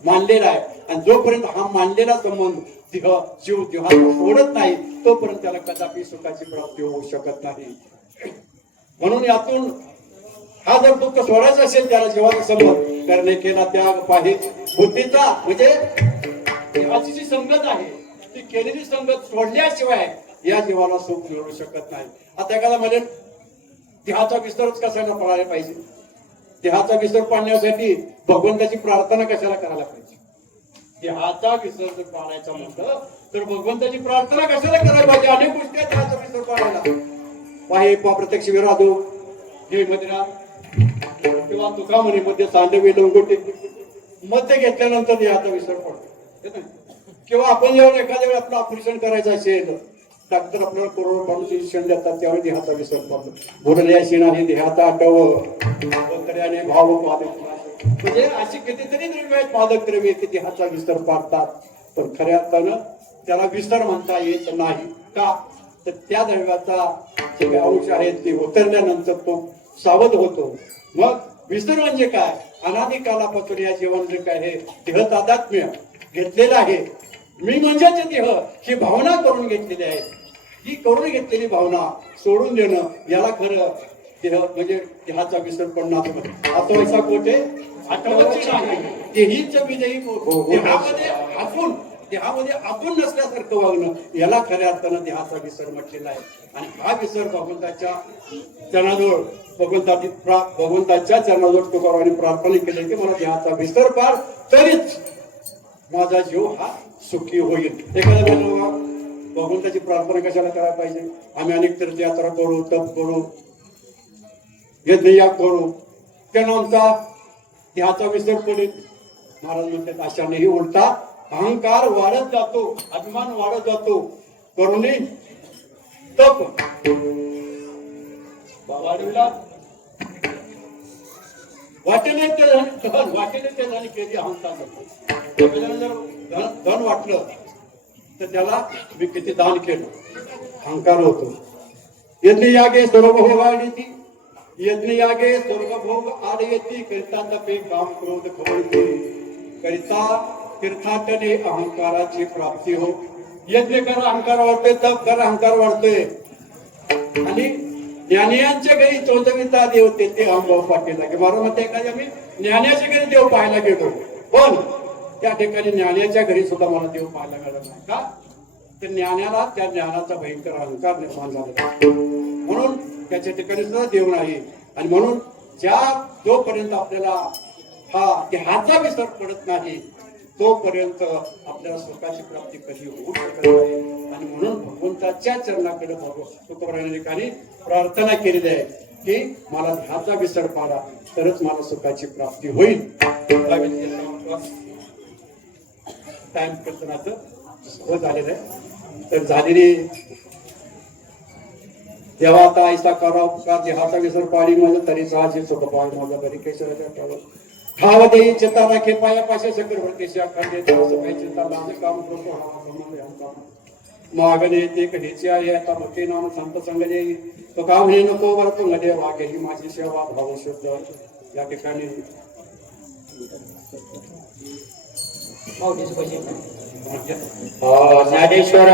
मानलेला आहे आणि जोपर्यंत हा मानलेला संबंध जीव देहाचा सोडत नाही तोपर्यंत त्याला कदापि सुखाची प्राप्ती होऊ शकत नाही म्हणून यातून हा जर दुःख सोडायचा असेल त्याला जीवाचा संबंध करणे केला त्याग पाहिजे बुद्धीचा म्हणजे देहाची जी संगत आहे ती केलेली संगत सोडल्याशिवाय या जीवाला सुख मिळू शकत नाही आता एखादा म्हणजे देहाचा विसरच कशाला पडायला पाहिजे देहाचा विसर पाडण्यासाठी भगवंताची प्रार्थना कशाला करायला पाहिजे देहाचा विसर जर पाडायचा म्हटलं तर भगवंताची प्रार्थना कशाला करायला पाहिजे अनेक गोष्टी आहेत देहाचा विसर पाडायला पाहे प्रत्यक्ष विराधो हे मदिरा किंवा तुका म्हणे मध्ये सांडवे लंगोटे मध्य घेतल्यानंतर देहाचा विसर पडतो किंवा आपण जेव्हा एखाद्या वेळी आपलं ऑपरेशन करायचं असेल डॉक्टर आपल्याला कोरोना पाडून इंजेक्शन देतात त्यावेळी देहाचा विसर पडतो बोलल्या शिणाने देहाचा आटव बंतऱ्याने भाव पादक म्हणजे अशी कितीतरी द्रव्य आहेत पादक द्रव्य की देहाचा विसर पाडतात पण खऱ्या अर्थानं त्याला विसर म्हणता येत नाही का तर त्या द्रव्याचा जे काही अंश आहेत ते उतरल्यानंतर तो सावध होतो मग विसर म्हणजे काय अनादिकालापासून या जीवन जे काय हे देह तादात्म्य घेतलेलं आहे मी म्हणजेच देह ही भावना करून घेतलेली आहे ही करून घेतलेली भावना सोडून देणं याला खरं देह म्हणजे देहाचा विसर पडणार आता वैसा कोठे आठवतची नाही देहीच विजयी देहामध्ये आपण नसल्यासारखं वागणं याला खऱ्या अर्थानं देहाचा विसर म्हटलेला आहे आणि हा विसर भगवंताच्या चरणाजवळ भगवंताच्या चरणाजवळ तुकारावांनी प्रार्थना केली की मला देहाचा विसर पाड तरीच माझा जीव हा सुखी होईल एखाद्या भगवंताची प्रार्थना कशाला करायला पाहिजे आम्ही अनेक तीर्थयात्रा करू तप करू यज्ञयाग करू त्यानं आमचा देहाचा विसर पडेल महाराज म्हणतात अशानेही उलटा अहंकार वाढत जातो अभिमान वाढत जातो करुणी तप वाढविला वाटेल ते धन वाटेल ते धन केली अहंकार एखाद्याला जर धन वाटलं तर त्याला मी किती दान केलं अहंकार होतो. यज्ञ यागे सर्वभोग आडीती यज्ञ यागे स्वर्गभोग आड येती करिता तपे काम क्रोध खवळते करिता तीर्थाटने अहंकाराची प्राप्ती हो. यज्ञ करा अहंकार वाढतोय तप करा अहंकार वाढतोय. आणि ज्ञानियांच्या घरी चौदविता देव ते अनुभव पाटील की मला म्हणते एखाद्या मी ज्ञानाच्या घरी देव पाहायला गेलो पण त्या ठिकाणी ज्ञानाच्या घरी सुद्धा मला देव पाहायला मिळाला नाही. का तर ज्ञानाला त्या ज्ञानाचा भयंकर अहंकार निर्माण झाला म्हणून त्याच्या ठिकाणी सुद्धा देव नाही. आणि म्हणून जोपर्यंत आपल्याला देहाचा विसर पडत नाही तोपर्यंत आपल्याला सुखाची प्राप्ती कधी होऊ शकत नाही. आणि म्हणून भगवंताच्या चरणाकडे तुकोबारायांनी प्रार्थना केलेली आहे की मला ध्याचा विसर पाडा तरच मला सुखाची प्राप्ती होईल. टाइम कीर्तनाचं हो झालेलं आहे. तर झालेली देवा आता ऐसा करा उपकार देहाचा विसर पाडी माझं तरी साहसी सुख पाय माझा तरी केशराच्या ठेवलं ठाव देई चित्ता राखे पाया पाशा चक्रवर्तीशी अखंड काही चिंता लाज काम करतो मागणे ते कधीची आहे आता भक्ती नाम संत संग देई तो का म्हणे नको वर तू मध्ये वागे ही माझी सेवा भाव शुद्ध. या ठिकाणी ज्ञानेश्वर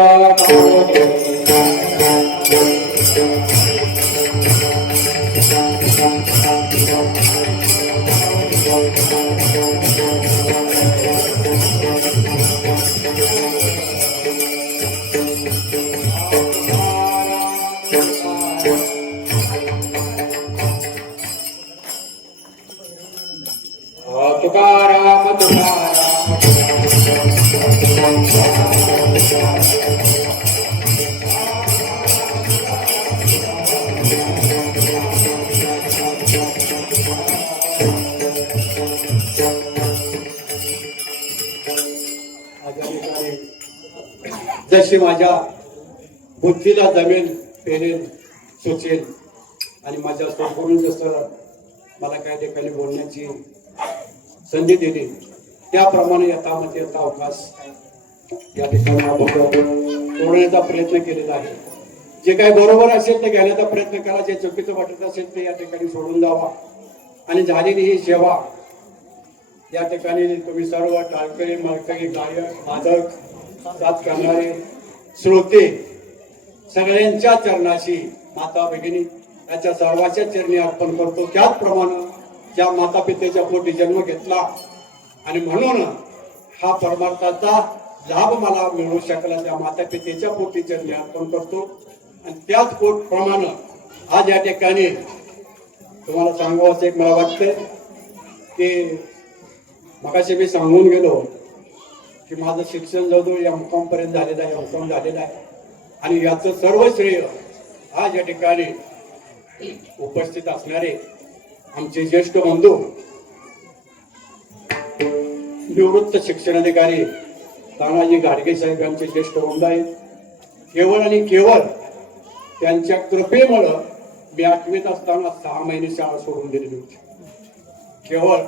तुकाराम जशी माझ्या बुद्धीला जमेल पेरेल सुचेल आणि माझ्या स्वतःहून जसं मला काही ठिकाणी बोलण्याची संधी दिली त्याप्रमाणे यथामती यथा अवकाश या ठिकाणी सोडण्याचा प्रयत्न केलेला आहे. जे काही बरोबर असेल ते घेण्याचा प्रयत्न करा जे चुकीचं वाटत असेल ते या ठिकाणी सोडून जावा. आणि झालेली ही सेवा या ठिकाणी तुम्ही सर्व टाळकरी माळकरी गायक वादक साथ करणारे श्रोते सगळ्यांच्या चरणाशी माता भगिनी याच्या सर्वांच्या चरणी अर्पण करतो. त्याचप्रमाणे ज्या माता पितेच्या पोटी जन्म घेतला आणि म्हणून हा परमार्थाचा लाभ मला मिळू शकला त्या माता पितेच्या पोटी चरणी अर्पण करतो. आणि त्याच प्रमाणे आज या ठिकाणी तुम्हाला सांगावं असं एक मला वाटतंय की मगाशी मी सांगून गेलो की माझं शिक्षण जवळजवळ M.Com पर्यंत झालेलं आहे M.Com झालेलं आहे. आणि याचं सर्व श्रेय आज या ठिकाणी उपस्थित असणारे आमचे ज्येष्ठ बंधू निवृत्त शिक्षणाधिकारी तानाजी घाडगे साहेब आमचे ज्येष्ठ बंधू आहेत. केवळ आणि केवळ त्यांच्या कृपेमुळे मी 8वीत असताना 6 महिने शाळा सोडून दिलेली होती. केवळ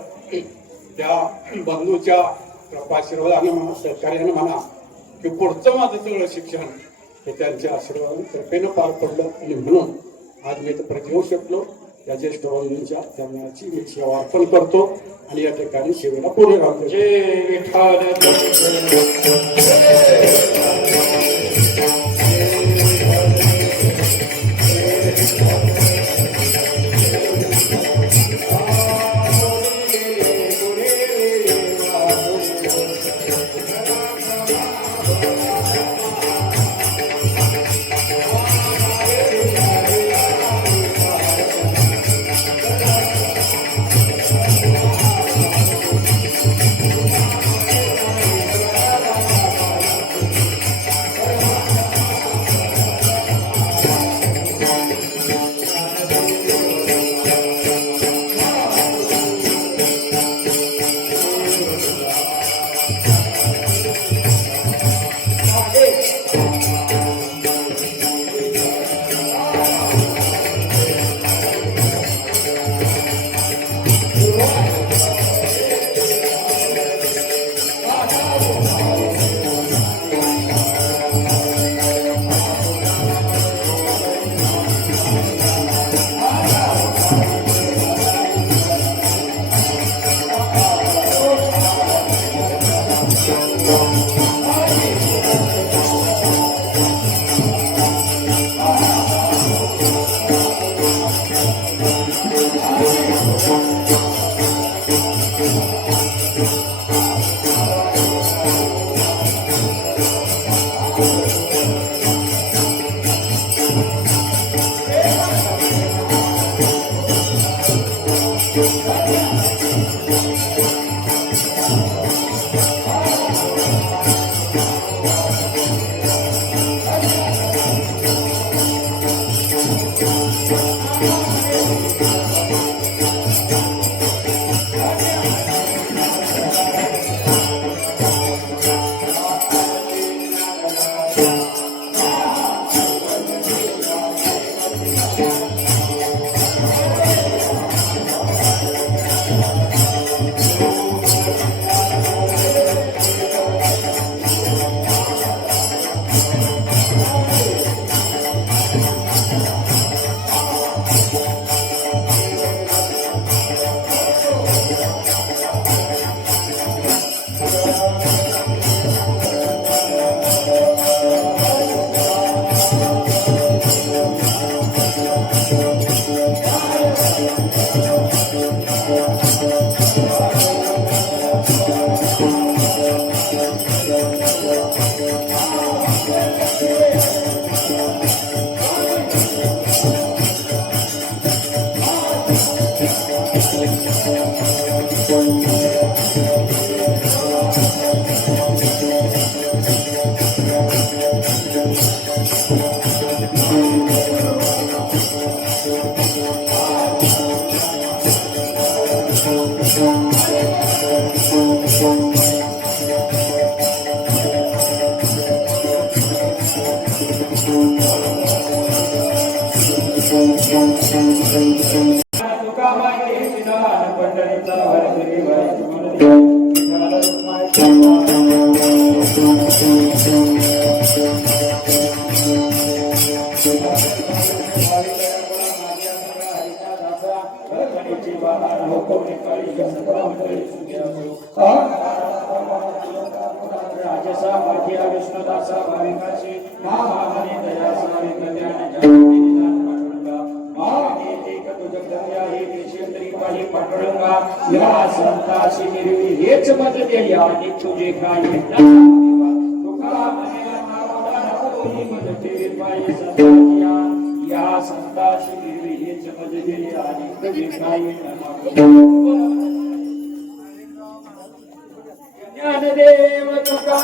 त्या बंधूच्या कृपाशीर्वादाने म्हणा सहकार्याने म्हणा की पुढचं माझं सगळं शिक्षण हे त्यांच्या आशीर्वादाने कृपेनं पार पडलं. आणि म्हणून आज मी इथं परत येऊ शकलो. या ज्येष्ठ बंधूंच्या चरणाची मी सेवा अर्पण करतो आणि या ठिकाणी सेवेला पुढे राहतो. जय विठ्ठल. राजसा मध्या विष्णुदासा भाविकाशी महामाने दयासा विकल्याण जगन्नाथ पांडुरंगा महाने एक तुझ्या हे देशेंद्री पाही पांडुरंगा या संताशी निर्वी हेच मत दे या तुझे काय तुका मनेला मावळा नको मदते पायी संताजिया या संताशी निर्वी हेच मत दे या तुझे काय ज्ञानदेव तुका